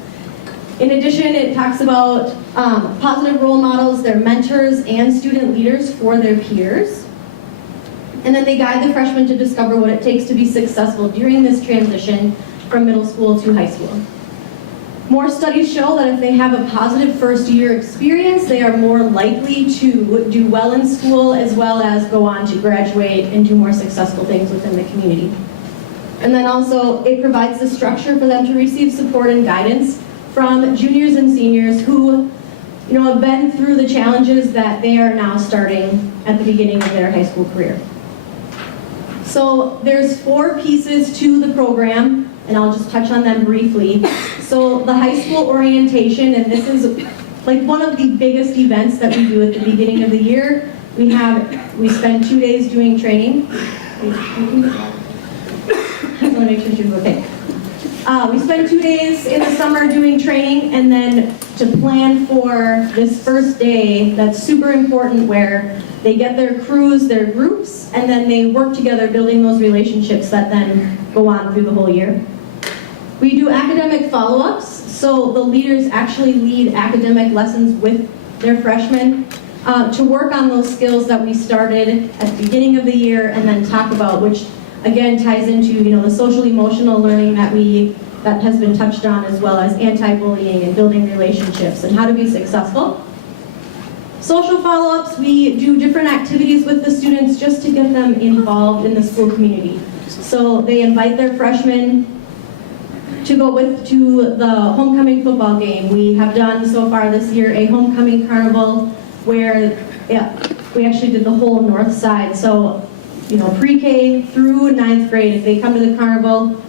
In addition, it talks about positive role models, their mentors and student leaders for their peers. And then they guide the freshmen to discover what it takes to be successful during this transition from middle school to high school. More studies show that if they have a positive first year experience, they are more likely to do well in school, as well as go on to graduate and do more successful things within the community. And then also, it provides the structure for them to receive support and guidance from juniors and seniors who have been through the challenges that they are now starting at the beginning of their high school career. So there's 4 pieces to the program, and I'll just touch on them briefly. So the high school orientation, and this is like one of the biggest events that we do at the beginning of the year. We spend 2 days doing training. I just want to make sure she's okay. We spend 2 days in the summer doing training, and then to plan for this first day that's super important, where they get their crews, their groups, and then they work together building those relationships that then go on through the whole year. We do academic follow-ups, so the leaders actually lead academic lessons with their freshmen to work on those skills that we started at the beginning of the year and then talk about, which again ties into the social emotional learning that has been touched on, as well as anti-bullying and building relationships and how to be successful. Social follow-ups, we do different activities with the students just to get them involved in the school community. So they invite their freshmen to go to the homecoming football game. We have done so far this year a homecoming carnival where we actually did the whole north side. So pre-K through 9th grade, if they come to the carnival,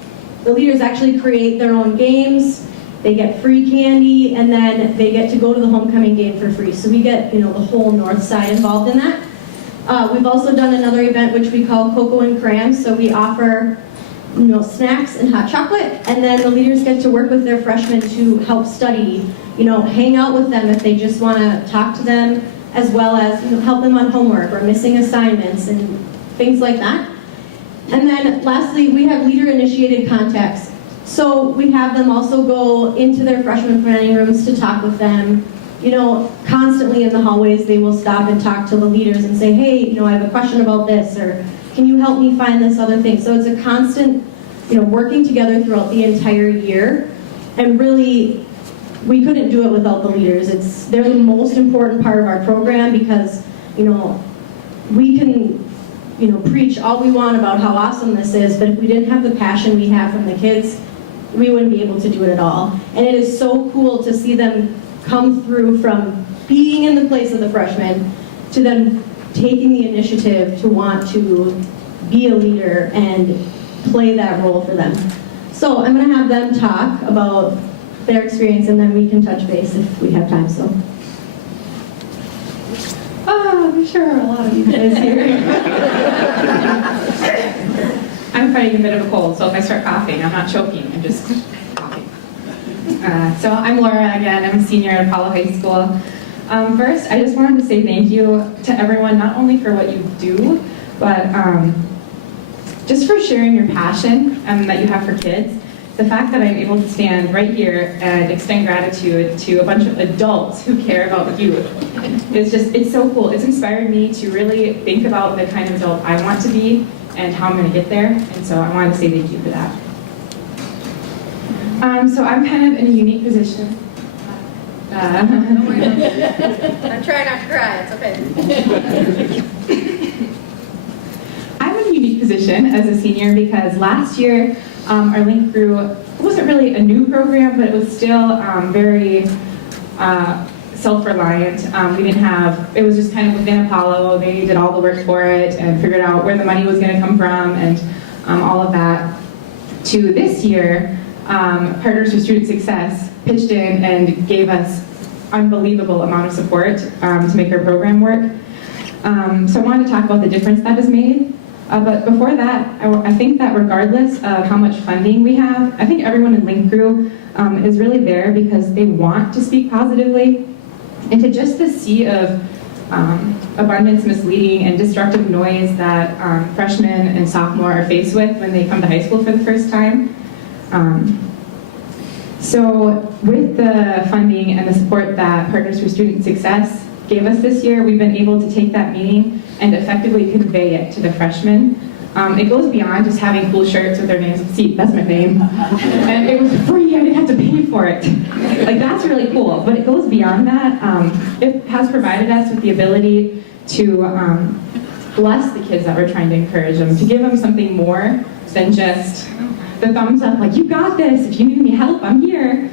the leaders actually create their own games. They get free candy, and then they get to go to the homecoming game for free. So we get the whole north side involved in that. We've also done another event which we call Cocoa and Crayons. So we offer snacks and hot chocolate, and then the leaders get to work with their freshmen to help study, hang out with them if they just want to talk to them, as well as help them on homework or missing assignments and things like that. And then lastly, we have leader-initiated contacts. So we have them also go into their freshman planning rooms to talk with them. Constantly in the hallways, they will stop and talk to the leaders and say, hey, I have a question about this, or can you help me find this other thing? So it's a constant, working together throughout the entire year. And really, we couldn't do it without the leaders. They're the most important part of our program because, we can, preach all we want about how awesome this is, but if we didn't have the passion we have from the kids, we wouldn't be able to do it at all. And it is so cool to see them come through from being in the place of the freshmen to them taking the initiative to want to be a leader and play that role for them. So I'm going to have them talk about their experience, and then we can touch base if we have time. So. I'm sure a lot of you guys here. I'm fighting a bit of a cold, so if I start coughing, I'm not choking, I'm just coughing. So I'm Laura again, I'm a senior at Apollo High School. First, I just wanted to say thank you to everyone, not only for what you do, but just for sharing your passion that you have for kids. The fact that I'm able to stand right here and extend gratitude to a bunch of adults who care about youth it's so cool. It's inspired me to really think about the kind of adult I want to be and how I'm going to get there, and so I wanted to say thank you for that. So I'm kind of in a unique position. Don't worry about it. I'm trying not to cry, it's okay. I'm in a unique position as a senior because last year our Link Crew wasn't really a new program, but it was still very self-reliant. We didn't have, it was just kind of within Apollo. They did all the work for it and figured out where the money was going to come from and all of that. To this year, Partners for Student Success pitched in and gave us unbelievable amount of support to make our program work. So I wanted to talk about the difference that has made. But before that, I think that regardless of how much funding we have, I think everyone in Link Crew is really there because they want to speak positively. And to just the sea of abundance, misleading, and destructive noise that freshmen and sophomore are faced with when they come to high school for the first time. So with the funding and the support that Partners for Student Success gave us this year, we've been able to take that meaning and effectively convey it to the freshmen. It goes beyond just having cool shirts with their names. See, that's my name. And it was free, I didn't have to pay for it. Like, that's really cool. But it goes beyond that. It has provided us with the ability to bless the kids that we're trying to encourage them, to give them something more than just the thumbs up, like, you got this, if you need any help, I'm here.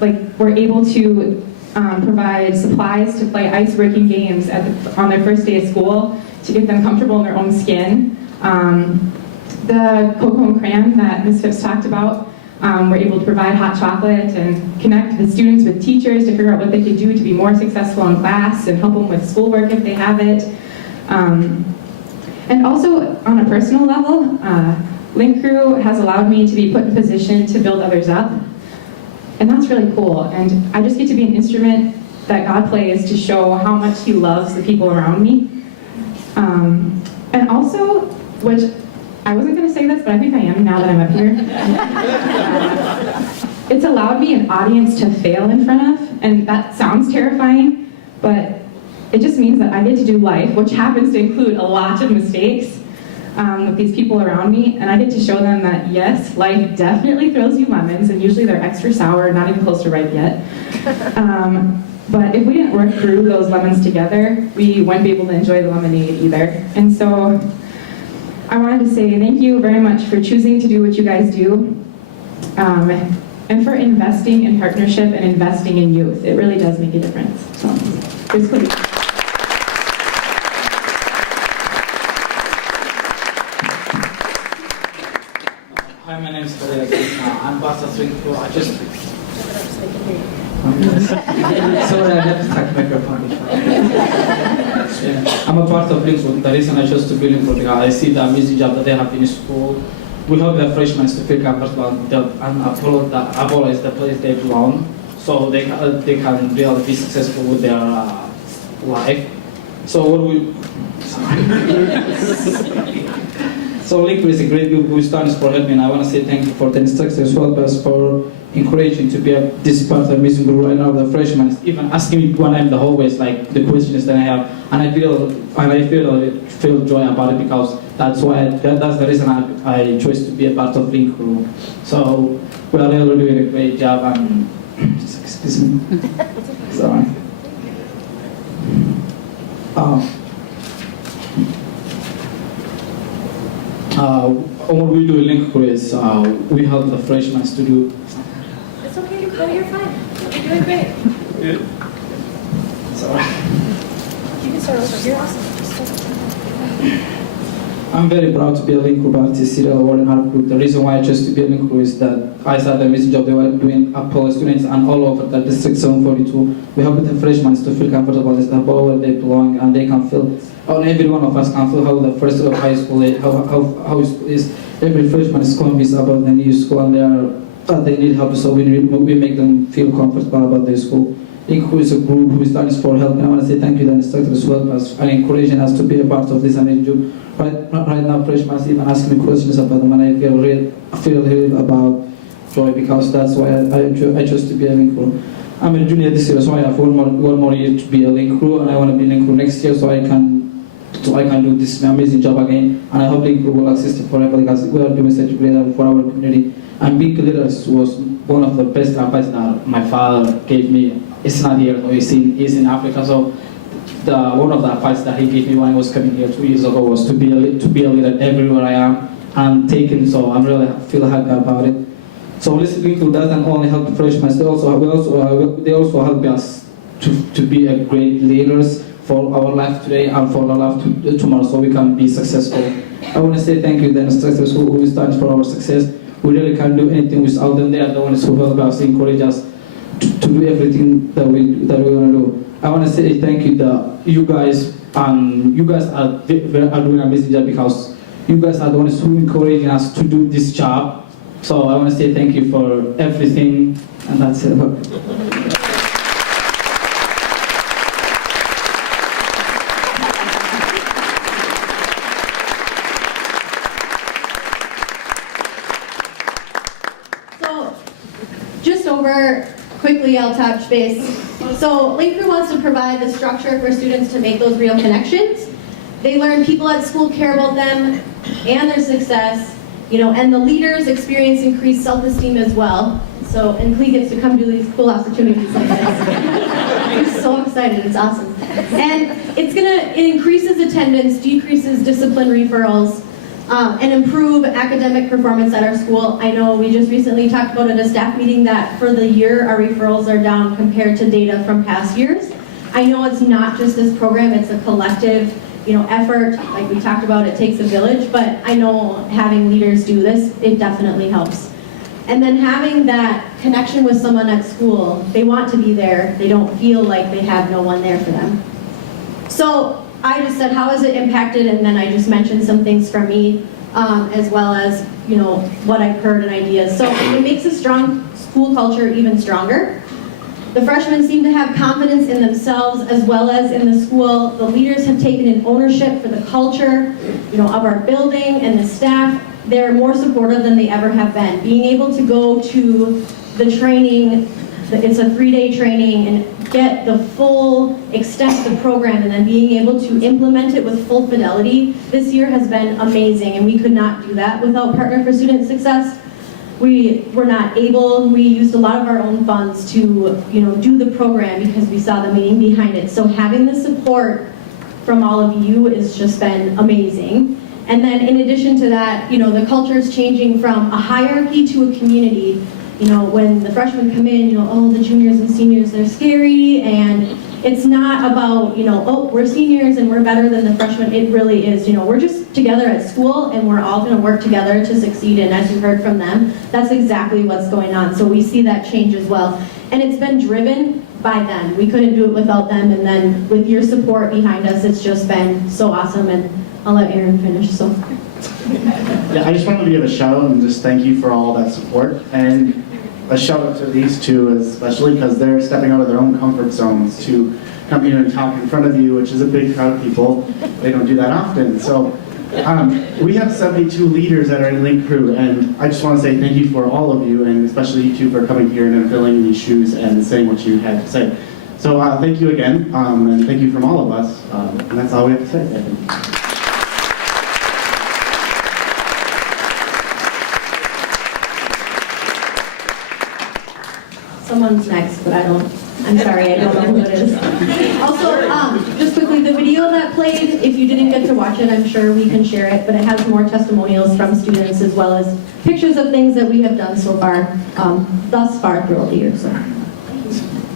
Like, we're able to provide supplies to play ice-breaking games on their first day of school to get them comfortable in their own skin. The Cocoa and Crayon that Ms. Phipps talked about, we're able to provide hot chocolate and connect the students with teachers to figure out what they could do to be more successful in class and help them with schoolwork if they have it. And also, on a personal level, Link Crew has allowed me to be put in position to build others up. And that's really cool. And I just get to be an instrument that God plays to show how much He loves the people around me. And also, which I wasn't going to say this, but I think I am now that I'm up here. It's allowed me an audience to fail in front of, and that sounds terrifying, but it just means that I get to do life, which happens to include a lot of mistakes with these people around me, and I get to show them that yes, life definitely throws you lemons, and usually they're extra sour, not even close to ripe yet. But if we didn't work through those lemons together, we wouldn't be able to enjoy the lemonade either. And so I wanted to say thank you very much for choosing to do what you guys do, and for investing in partnership and investing in youth. It really does make a difference. So, basically. Hi, my name is Khalil. I'm Pastor Swingful. I just... Sorry, I have to take microphone. Yeah. I'm a part of Linkwood. The reason I chose to be Linkwood, I see the amazing job that they have in school. We help the freshmen to feel comfortable and apologize the place they belong, so they can really be successful with their life. So what we... So Linkwood is a great group who stands for helping, and I want to say thank you for the instructors as well as for encouraging to be this part of the amazing group right now. The freshmen even asking me when I'm in the hallways like the questions that I have, and I feel joy about it because that's the reason I chose to be a part of Link Crew. So we are really doing a great job, and excuse me. Sorry. What we do in Link Crew is we help the freshmen to do. It's okay, no, you're fine. You're doing great. Sorry. You can start over. You're awesome. I'm very proud to be a Link Crew artist, serial award in our group. The reason why I chose to be a Link Crew is that I saw the amazing job they were doing Apollo students and all over the District 742. We help the freshmen to feel comfortable as the ball where they belong, and they can feel, or every one of us can feel how the first of high school is, how it is. Every freshman is convinced about the new school, and they need help, so we make them feel comfortable about their school. Link Crew is a group who stands for help, and I want to say thank you to the instructors as well and encouraging us to be a part of this amazing group. Right now, freshmen even ask me questions about them, and I feel really about joy because that's why I chose to be a Link Crew. I'm a junior this year, so I have one more year to be a Link Crew, and I want to be Link Crew next year so I can do this amazing job again, and I hope Link Crew will exist forever because we are doing such a great job for our community. And being leaders was one of the best advice that my father gave me. It's not here, though. He's in Africa. So one of the advice that he gave me when I was coming here 2 years ago was to be a leader everywhere I am and taking. So I'm really feel happy about it. So Link Crew doesn't only help freshmen; they also help us to be a great leaders for our life today and for our life tomorrow, so we can be successful. I want to say thank you to the instructors who stand for our success. We really can't do anything without them. They are the ones who help us, encourage us to do everything that we want to do. I want to say thank you to you guys, and you guys are doing an amazing job because you guys are the ones who encouraging us to do this job. So I want to say thank you for everything, and that's it. Quickly, I'll touch base. So Link Crew wants to provide the structure for students to make those real connections. They learn people at school care about them and their success, and the leaders experience increased self-esteem as well. So, and Clee gets to come do these cool opportunities like this. I'm so excited, it's awesome. And it increases attendance, decreases discipline referrals, and improve academic performance at our school. I know we just recently talked about at a staff meeting that for the year our referrals are down compared to data from past years. I know it's not just this program, it's a collective effort. Like we talked about, it takes a village, but I know having leaders do this, it definitely helps. And then having that connection with someone at school, they want to be there, they don't feel like they have no one there for them. So I just said, how has it impacted? And then I just mentioned some things from me, as well as what I've heard and ideas. So it makes a strong school culture even stronger. The freshmen seem to have confidence in themselves as well as in the school. The leaders have taken an ownership for the culture, of our building and the staff. They're more supportive than they ever have been. Being able to go to the training, it's a 3-day training, and get the full extent of the program and then being able to implement it with full fidelity this year has been amazing, and we could not do that without Partner for Student Success. We were not able, we used a lot of our own funds to do the program because we saw the meaning behind it. So having the support from all of you has just been amazing. And then in addition to that, the culture is changing from a hierarchy to a community. When the freshmen come in, oh, the juniors and seniors, they're scary, and it's not about, oh, we're seniors and we're better than the freshmen. It really is, we're just together at school and we're all going to work together to succeed, and as you heard from them, that's exactly what's going on. So we see that change as well. And it's been driven by them. We couldn't do it without them, and then with your support behind us, it's just been so awesome, and I'll let Aaron finish, so. Yeah, I just wanted to give a shout out and just thank you for all that support, and a shout out to these two especially because they're stepping out of their own comfort zones to come here and talk in front of you, which is a big crowd of people. They don't do that often. So we have 72 leaders that are in Link Crew, and I just want to say thank you for all of you, and especially you two for coming here and filling these shoes and saying what you had to say. So thank you again, and thank you from all of us, and that's all we have to say, I think. Someone's next, but I'm sorry, I don't know who it is. Also, just quickly, the video that played, if you didn't get to watch it, I'm sure we can share it, but it has more testimonials from students as well as pictures of things that we have done so far, thus far throughout the year. So.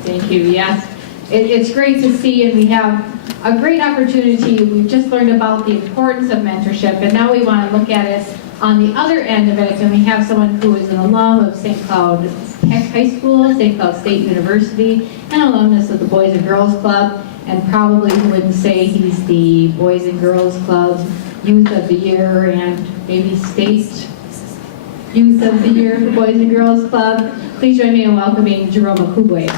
Thank you, yes. It's great to see, and we have a great opportunity. We've just learned about the importance of mentorship, and now we want to look at it on the other end of it, and we have someone who is an alum of St. Cloud Tech High School, St. Cloud State University, and alumnus of the Boys and Girls Club, and probably would say he's the Boys and Girls Club Youth of the Year and maybe State Youth of the Year for Boys and Girls Club. Please join me in welcoming Jerome Akubwe.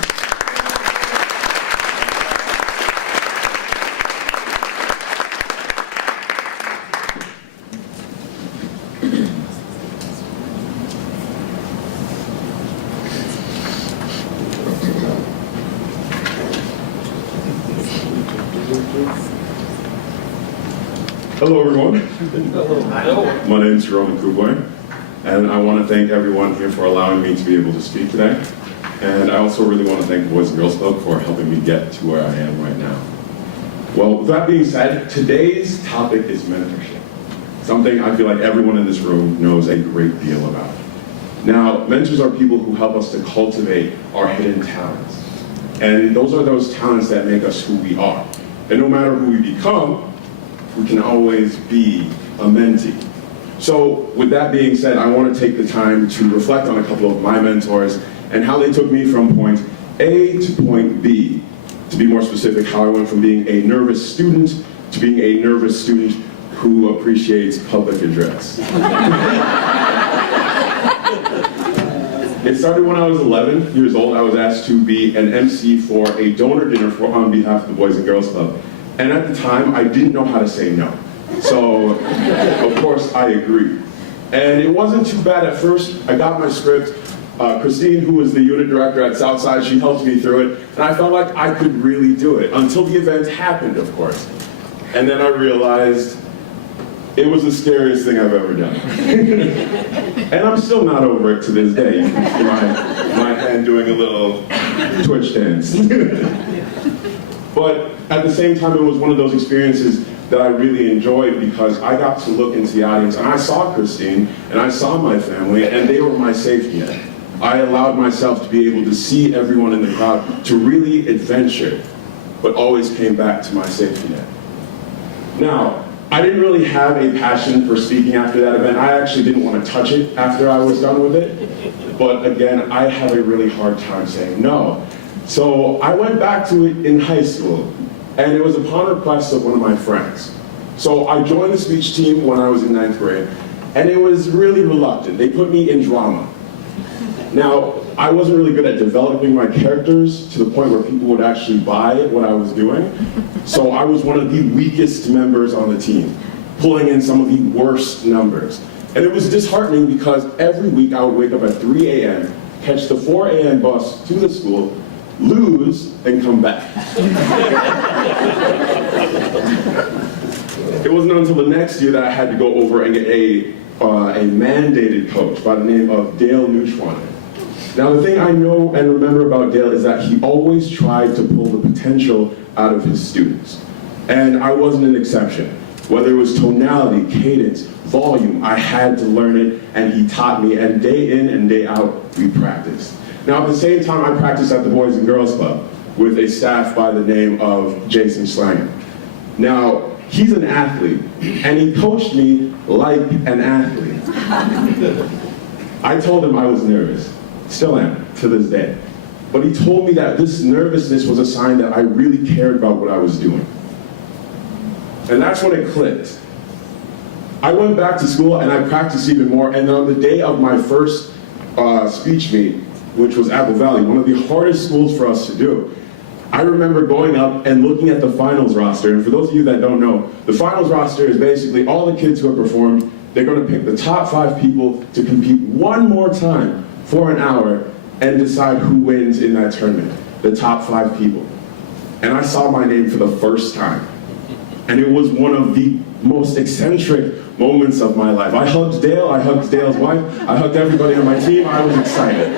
Hello, everyone. Hello. My name is Jerome Akubwe, and I want to thank everyone here for allowing me to be able to speak today. And I also really want to thank the Boys and Girls Club for helping me get to where I am right now. Well, with that being said, today's topic is mentorship, something I feel like everyone in this room knows a great deal about. Now, mentors are people who help us to cultivate our hidden talents. And those are those talents that make us who we are. And no matter who we become, we can always be a mentee. So with that being said, I want to take the time to reflect on a couple of my mentors and how they took me from point A to point B. To be more specific, how I went from being a nervous student to being a nervous student who appreciates public address. It started when I was 11 years old. I was asked to be an MC for a donor dinner on behalf of the Boys and Girls Club. And at the time, I didn't know how to say no. So, of course, I agreed. And it wasn't too bad at first. I got my script. Christine, who was the unit director at Southside, she helped me through it. And I felt like I could really do it, until the event happened, of course. And then I realized it was the scariest thing I've ever done. And I'm still not over it to this day. You can see my hand doing a little twitch dance. But at the same time, it was one of those experiences that I really enjoyed because I got to look into the audience and I saw Christine and I saw my family and they were my safety net. I allowed myself to be able to see everyone in the crowd to really adventure, but always came back to my safety net. Now, I didn't really have a passion for speaking after that event. I actually didn't want to touch it after I was done with it. But again, I have a really hard time saying no. So I went back to it in high school, and it was upon request of one of my friends. So I joined the speech team when I was in 9th grade, And it was really reluctant. They put me in drama. Now, I wasn't really good at developing my characters to the point where people would actually buy what I was doing. So I was one of the weakest members on the team, pulling in some of the worst numbers. And it was disheartening because every week I would wake up at 3 a.m., catch the 4 a.m. bus to the school, lose, and come back. It wasn't until the next year that I had to go over and get a mandated coach by the name of Dale Neutron. Now, the thing I know and remember about Dale is that he always tried to pull the potential out of his students. And I wasn't an exception. Whether it was tonality, cadence, volume, I had to learn it, and he taught me, and day in and day out, we practiced. Now, at the same time, I practiced at the Boys and Girls Club with a staff by the name of Jason Schlanger. Now, he's an athlete, and he coached me like an athlete. I told him I was nervous. Still am, to this day. But he told me that this nervousness was a sign that I really cared about what I was doing. And that's when it clicked. I went back to school and I practiced even more, and on the day of my first speech meet, which was Apple Valley, one of the hardest schools for us to do, I remember going up and looking at the finals roster, and for those of you that don't know, the finals roster is basically all the kids who have performed. They're going to pick the top 5 people to compete one more time for an hour and decide who wins in that tournament, the top 5 people. And I saw my name for the first time. And it was one of the most eccentric moments of my life. I hugged Dale, I hugged Dale's wife, I hugged everybody on my team, I was excited.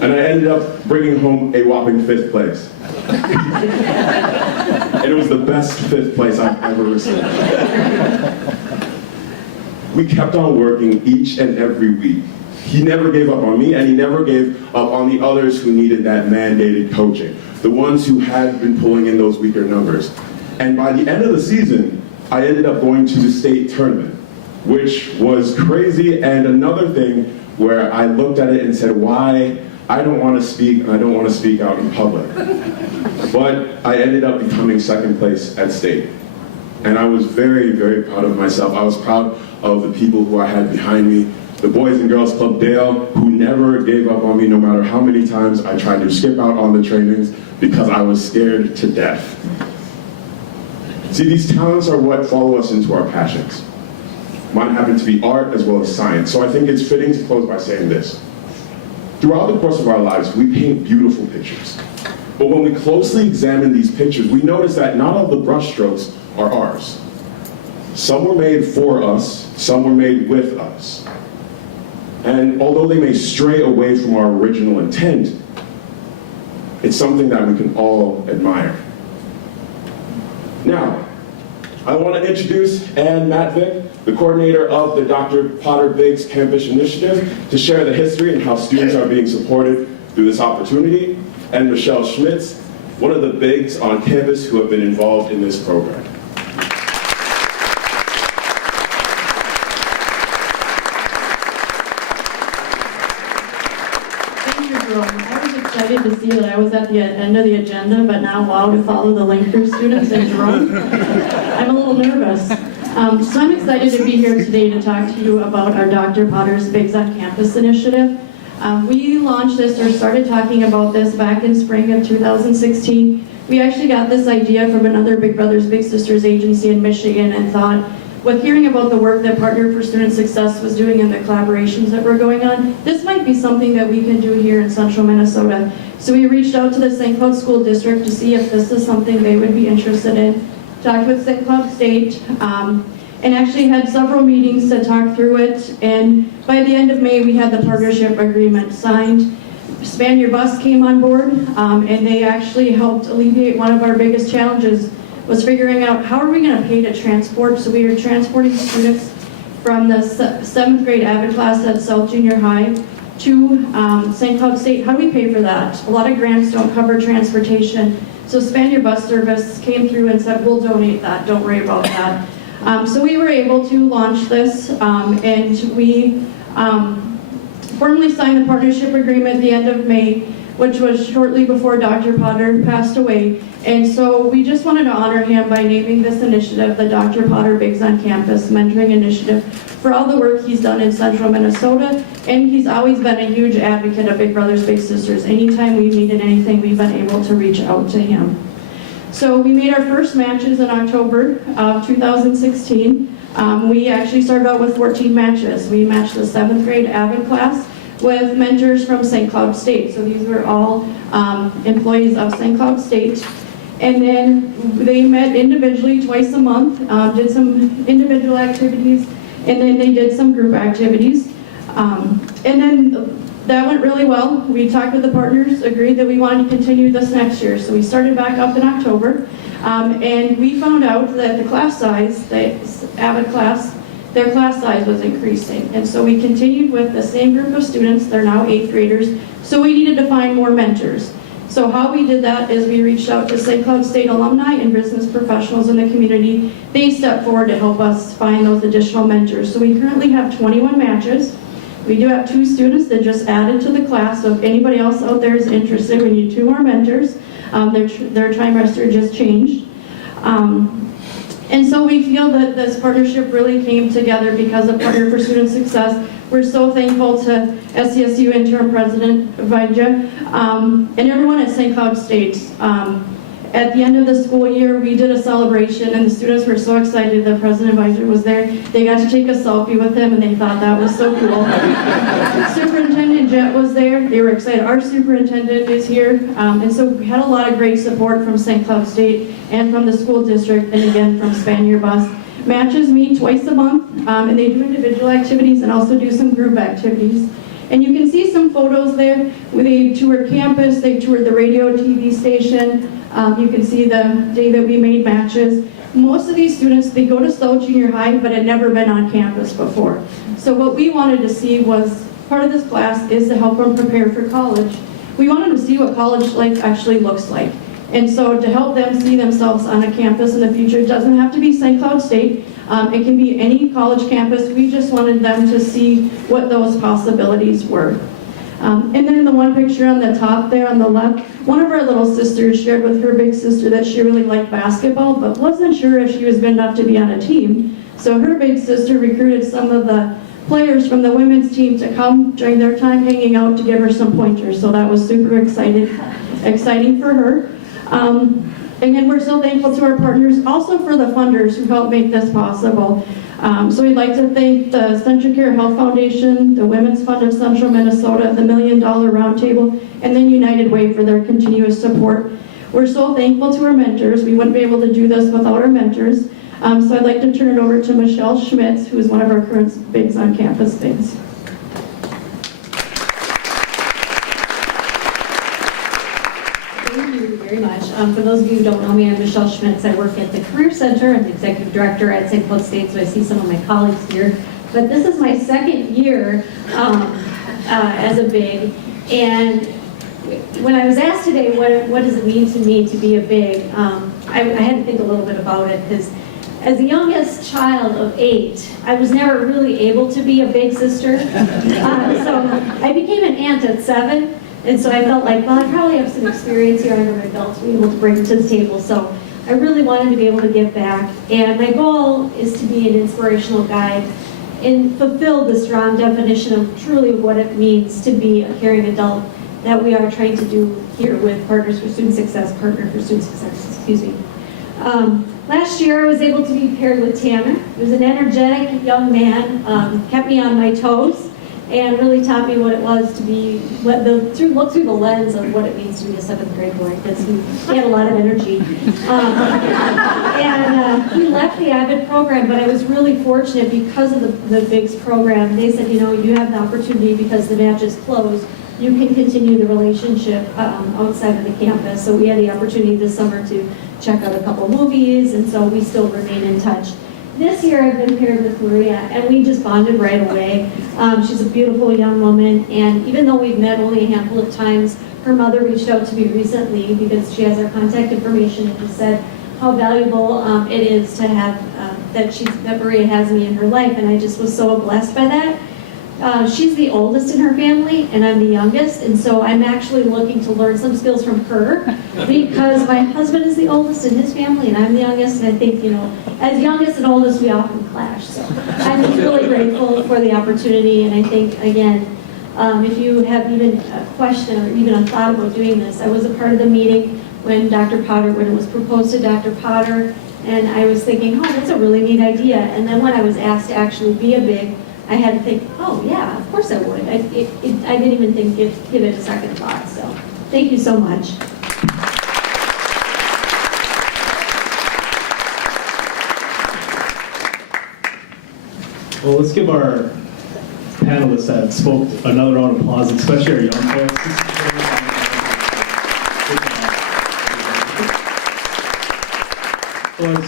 And I ended up bringing home a whopping 5th place. And it was the best 5th place I've ever received. We kept on working each and every week. He never gave up on me, and he never gave up on the others who needed that mandated coaching, the ones who had been pulling in those weaker numbers. And by the end of the season, I ended up going to the state tournament, which was crazy, and another thing where I looked at it and said, why? I don't want to speak, and I don't want to speak out in public. But I ended up becoming 2nd place at state. And I was very, very proud of myself. I was proud of the people who I had behind me. The Boys and Girls Club Dale, who never gave up on me no matter how many times I tried to skip out on the trainings because I was scared to death. See, these talents are what follow us into our passions. Mine happen to be art as well as science. So I think it's fitting to close by saying this. Throughout the course of our lives, we paint beautiful pictures. But when we closely examine these pictures, we notice that not all the brushstrokes are ours. Some were made for us, some were made with us. And although they may stray away from our original intent, it's something that we can all admire. Now, I want to introduce Ann Matvick, the coordinator of the Dr. Potter Biggs Campus Initiative, to share the history and how students are being supported through this opportunity, and Michelle Schmitz, one of the Biggs on campus who have been involved in this program. I was excited to see that I was at the end of the agenda, but now, wow, to follow the link through students and Jerome, I'm a little nervous. So I'm excited to be here today to talk to you about our Dr. Potter's Biggs on Campus initiative. We launched this or started talking about this back in spring of 2016. We actually got this idea from another Big Brothers Big Sisters agency in Michigan and thought, with hearing about the work that Partner for Student Success was doing and the collaborations that were going on, this might be something that we can do here in central Minnesota. So we reached out to the St. Cloud School District to see if this is something they would be interested in. Talked with St. Cloud State, and actually had several meetings to talk through it. And by the end of May, we had the partnership agreement signed. Span Your Bus came on board, and they actually helped alleviate one of our biggest challenges, was figuring out how are we going to pay to transport. So we are transporting students from the 7th grade Avid class at South Junior High to St. Cloud State. How do we pay for that? A lot of grants don't cover transportation. So Span Your Bus service came through and said, we'll donate that, don't worry about that. So we were able to launch this, and we formally signed the partnership agreement at the end of May. which was shortly before Dr. Potter passed away. And so we just wanted to honor him by naming this initiative the Dr. Potter Bigs on Campus Mentoring Initiative for all the work he's done in central Minnesota. And he's always been a huge advocate of Big Brothers Big Sisters. Anytime we've needed anything, we've been able to reach out to him. So we made our first matches in October of 2016. We actually started out with 14 matches. We matched the 7th grade AVID class with mentors from St. Cloud State. So these were all employees of St. Cloud State. And then they met individually twice a month, did some individual activities, and then they did some group activities. And then that went really well. We talked with the partners, agreed that we wanted to continue this next year. So we started back up in October. And we found out that the class size, the AVID class, their class size was increasing. And so we continued with the same group of students. They're now 8th graders. So we needed to find more mentors. So how we did that is we reached out to St. Cloud State alumni and business professionals in the community. They stepped forward to help us find those additional mentors. So we currently have 21 matches. We do have 2 students that just added to the class. So if anybody else out there is interested, we need 2 more mentors. Their trimester just changed. And so we feel that this partnership really came together because of Partner for Student Success. We're so thankful to SCSU Interim President Vaidya and everyone at St. Cloud State. At the end of the school year, we did a celebration, and the students were so excited that President Vaidya was there. They got to take a selfie with him, and they thought that was so cool. Superintendent Jet was there. They were excited. Our superintendent is here. And so we had a lot of great support from St. Cloud State and from the school district, and again from Spanier Bus. Matches meet twice a month, and they do individual activities and also do some group activities. And you can see some photos there where they toured campus, they toured the radio TV station. You can see the day that we made matches. Most of these students, they go to South Junior High, but had never been on campus before. So what we wanted to see was, part of this class is to help them prepare for college. We wanted to see what college life actually looks like. And so to help them see themselves on a campus in the future, it doesn't have to be St. Cloud State. It can be any college campus. We just wanted them to see what those possibilities were. And then the one picture on the top there on the left, one of our little sisters shared with her big sister that she really liked basketball, but wasn't sure if she was good enough to be on a team. So her big sister recruited some of the players from the women's team to come during their time hanging out to give her some pointers. So that was super exciting for her. Again, we're so thankful to our partners, also for the funders who helped make this possible. So we'd like to thank the Centricare Health Foundation, the Women's Fund of Central Minnesota, the $1 Million Roundtable, and then United Way for their continuous support. We're so thankful to our mentors. We wouldn't be able to do this without our mentors. So I'd like to turn it over to Michelle Schmitz, who is one of our current Bigs on Campus Bigs. Very much. For those of you who don't know me, I'm Michelle Schmitz. I work at the Career Center. I'm the executive director at St. Cloud State, so I see some of my colleagues here. But this is my second year as a BIG, and when I was asked today, what does it mean to me to be a BIG, I had to think a little bit about it, because as the youngest child of 8, I was never really able to be a big sister. So I became an aunt at 7. And so I felt like, well, I probably have some experience here under my belt to be able to bring to the table. So I really wanted to be able to give back. And my goal is to be an inspirational guide and fulfill the strong definition of truly what it means to be a caring adult that we are trying to do here with Partners for Student Success, Partner for Student Success, excuse me. Last year I was able to be paired with Tanner. He was an energetic young man, kept me on my toes, and really taught me what it was to be, look through the lens of what it means to be a 7th grade boy, because he had a lot of energy. And he left the AVID program, but I was really fortunate because of the BIGS program. They said, you know, you have the opportunity because the match is closed. You can continue the relationship outside of the campus. So we had the opportunity this summer to check out a couple movies, and so we still remain in touch. This year I've been paired with Maria, and we just bonded right away. She's a beautiful young woman, and even though we've met only a handful of times, her mother reached out to me recently because she has our contact information and just said how valuable it is to have that Maria has me in her life, and I just was so blessed by that. She's the oldest in her family, and I'm the youngest, and so I'm actually looking to learn some skills from her because my husband is the oldest in his family, and I'm the youngest, and I think, as youngest and oldest, we often clash. So I'm just really grateful for the opportunity, and I think, again, if you have even a question or even a thought about doing this, I was a part of the meeting when it was proposed to Dr. Potter, and I was thinking, oh, that's a really neat idea, and then when I was asked to actually be a big, I had to think, oh yeah, of course I would. I didn't even give it a second thought, so thank you so much. Well, let's give our panelists that spoke another round of applause, especially our young folks.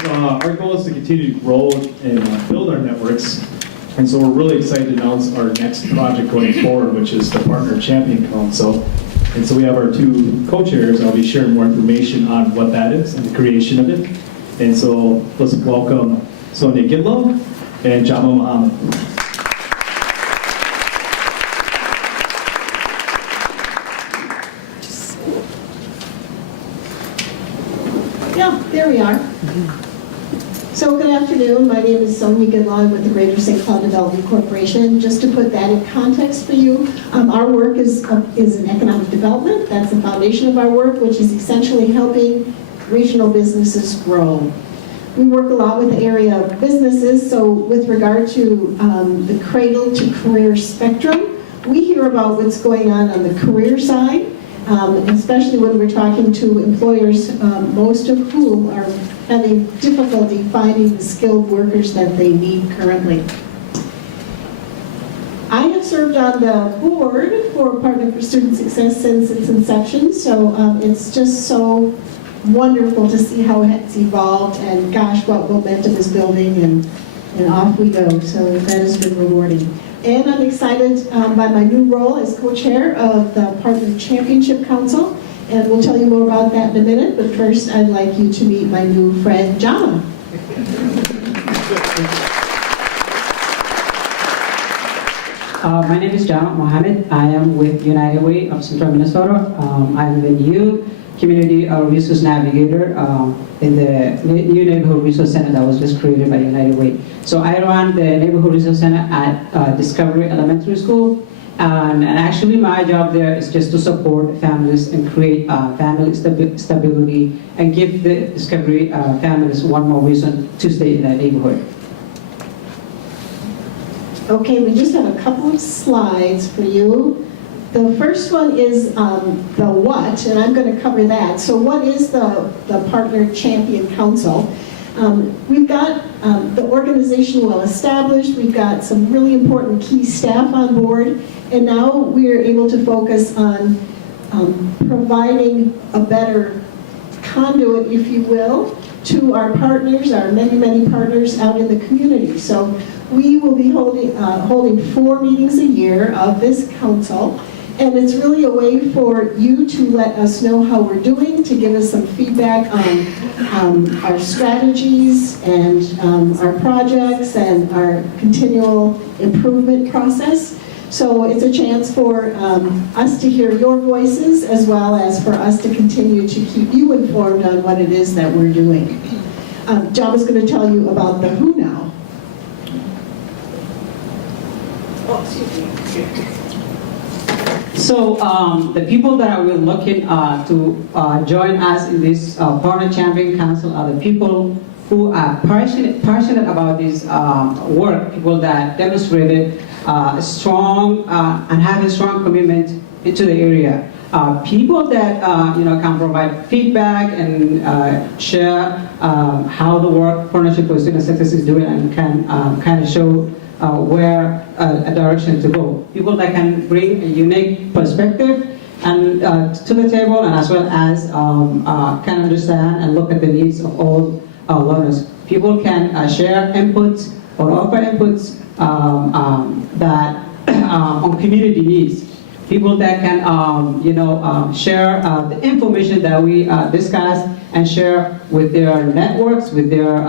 So our goal is to continue to grow and build our networks. And so we're really excited to announce our next project going forward, which is the Partner Champion Council. And so we have our two co-chairs. I'll be sharing more information on what that is and the creation of it. And so let's welcome Sonia Gidlow and Jama Muhammad. Yeah, there we are. So good afternoon. My name is Sonia Gidlow with the Greater St. Cloud Development Corporation. Just to put that in context for you, our work is in economic development. That's the foundation of our work, which is essentially helping regional businesses grow. We work a lot with the area of businesses, so with regard to the cradle to career spectrum, we hear about what's going on the career side, especially when we're talking to employers, most of whom are having difficulty finding the skilled workers that they need currently. I have served on the board for Partner for Student Success since its inception, so it's just so wonderful to see how it's evolved, and gosh, what momentum is building, and off we go. So that has been rewarding. And I'm excited by my new role as co-chair of the Partner Championship Council, and we'll tell you more about that in a minute, but first I'd like you to meet my new friend, Jama. My name is Jama Mohammed. I am with United Way of Central Minnesota. I'm the new Community Resource Navigator in the new Neighborhood Resource Center that was just created by United Way. So I run the Neighborhood Resource Center at Discovery Elementary School. And actually my job there is just to support families and create family stability and give the Discovery families one more reason to stay in that neighborhood. Okay, we just have a couple of slides for you. The first one is the what, and I'm going to cover that. So what is the Partner Champion Council? We've got the organization well established, we've got some really important key staff on board, and now we're able to focus on providing a better conduit, if you will, to our partners, our many, many partners out in the community. So we will be holding 4 meetings a year of this council. And it's really a way for you to let us know how we're doing, to give us some feedback on our strategies and our projects and our continual improvement process. So it's a chance for us to hear your voices, as well as for us to continue to keep you informed on what it is that we're doing. Jama's going to tell you about the who now. Oh, excuse me. So the people that we're looking to join us in this Partner Champion Council are the people who are passionate about this work, people that demonstrated strong and have a strong commitment into the area. People that can provide feedback and share how the work Partnership for Student Success is doing, and can kind of show where a direction to go. People that can bring a unique perspective and to the table, and as well as can understand and look at the needs of all learners. People can share inputs or offer inputs that on community needs. People that can share the information that we discuss and share with their networks, with their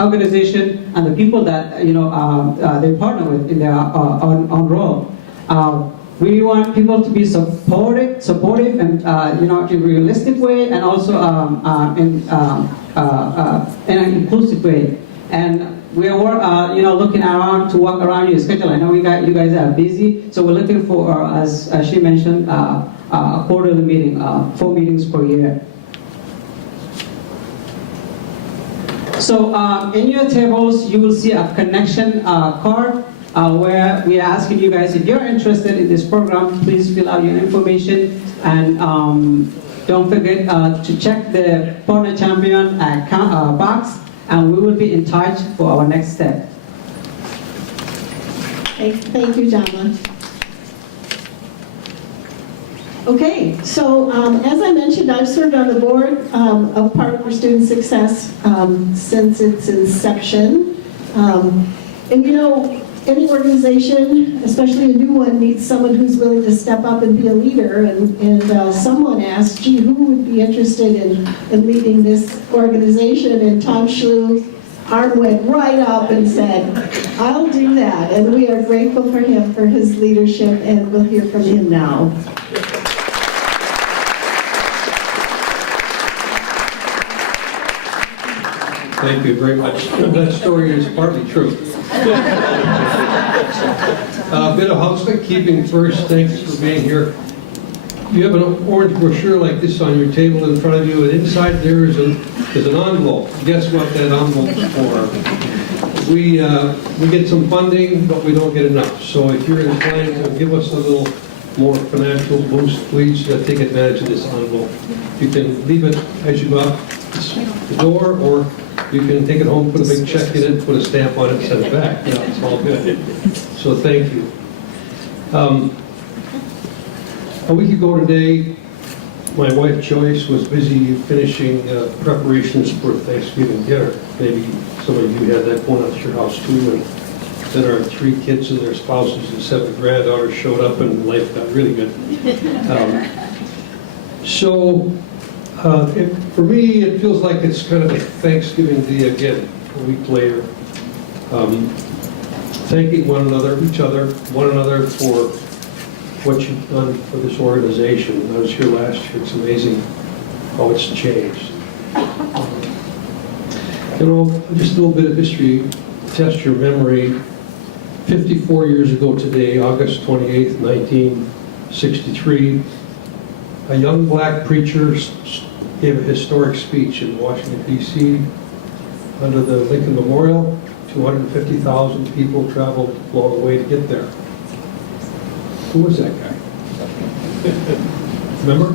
organization, and the people that they partner with in their on role. We want people to be supportive, and in a realistic way, and also in an inclusive way. And we are, looking around to work around your schedule. I know you guys are busy, so we're looking for, as she mentioned, a quarterly meeting, 4 meetings per year. So in your tables, you will see a connection card where we are asking you guys, if you're interested in this program, please fill out your information, and don't forget to check the Partner Champion box, and we will be in touch for our next step. Thank you, Jama. Okay, so as I mentioned, I've served on the board of Partner for Student Success since its inception. And any organization, especially a new one, needs someone who's willing to step up and be a leader. And someone asked, gee, who would be interested in leading this organization? And Tom Schlu's arm went right up and said, I'll do that. And we are grateful for him for his leadership, and we'll hear from him now. Thank you very much. That story is partly true. A bit of housekeeping first. Thanks for being here. You have an orange brochure like this on your table in front of you, and inside there is an envelope. Guess what that envelope is for? We get some funding, but we don't get enough. So if you're inclined to give us a little more financial boost, please take advantage of this envelope. You can leave it as you go out the door, or you can take it home, put a big check in it, put a stamp on it, and send it back. It's all good. So thank you. A week ago today, my wife Joyce was busy finishing preparations for Thanksgiving dinner. Maybe some of you had that going on at your house too. And then our 3 kids and their spouses and 7 granddaughters showed up, and life got really good. For me, it feels like it's kind of a Thanksgiving Day again, a week later. Thanking one another for what you've done for this organization. I was here last year. It's amazing how it's changed. Just a little bit of history, test your memory. 54 years ago today, August 28th, 1963, a young black preacher gave a historic speech in Washington, D.C. under the Lincoln Memorial. 250,000 people traveled a long way to get there. Who was that guy? Remember?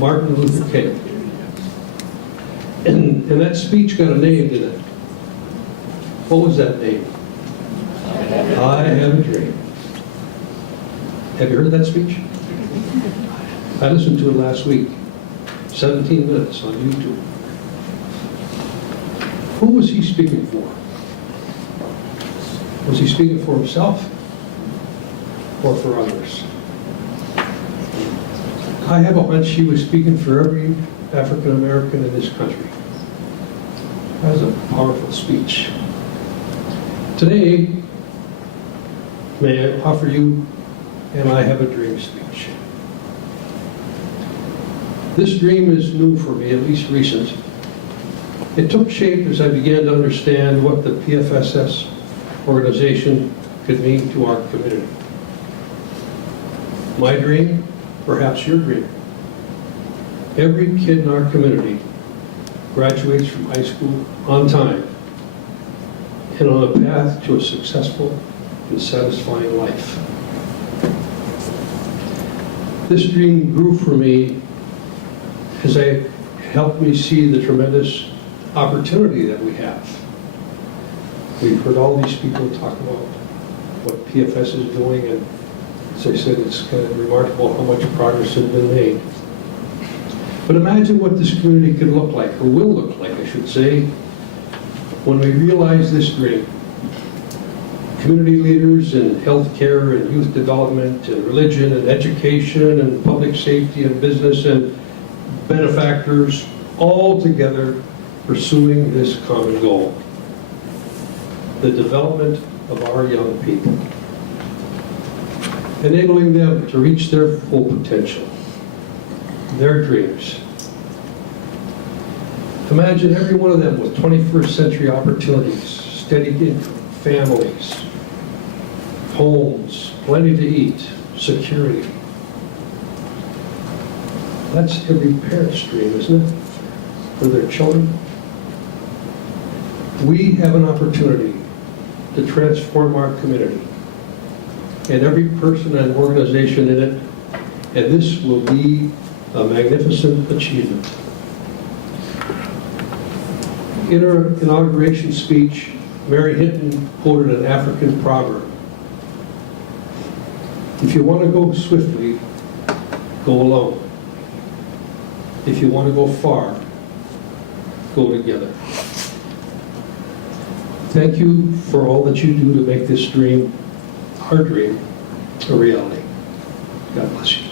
Martin Luther King. And that speech got a name, didn't it? What was that name? I Have a Dream. Have you heard that speech? I listened to it last week. 17 minutes on YouTube. Who was he speaking for? Was he speaking for himself or for others? I have a hunch he was speaking for every African American in this country. That was a powerful speech. Today, may I offer you an I Have a Dream speech. This dream is new for me, at least recent. It took shape as I began to understand what the PFSS organization could mean to our community. My dream, perhaps your dream. Every kid in our community graduates from high school on time and on a path to a successful and satisfying life. This dream grew for me as it helped me see the tremendous opportunity that we have. We've heard all these people talk about what PFS is doing, and as I said, it's kind of remarkable how much progress has been made. But imagine what this community could look like, or will look like, I should say, when we realize this dream. Community leaders in healthcare and youth development and religion and education and public safety and business and benefactors, all together pursuing this common goal, the development of our young people, enabling them to reach their full potential, their dreams. Imagine every one of them with 21st century opportunities, steady income, families, homes, plenty to eat, security. That's every parent's dream, isn't it? For their children. We have an opportunity to transform our community and every person and organization in it, and this will be a magnificent achievement. In her inauguration speech, Mary Hinton quoted an African proverb. If you want to go swiftly, go alone. If you want to go far, go together. Thank you for all that you do to make this dream, our dream, a reality. God bless you.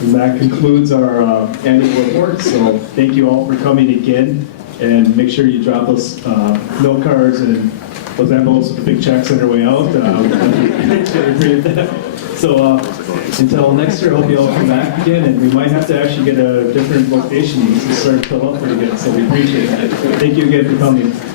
And that concludes our annual report. So thank you all for coming again. And make sure you drop us note cards and those envelopes with the big checks on their way out. So until next year, I hope you all come back again. And we might have to actually get a different location to start to fill up pretty good. So we appreciate it. Thank you again for coming.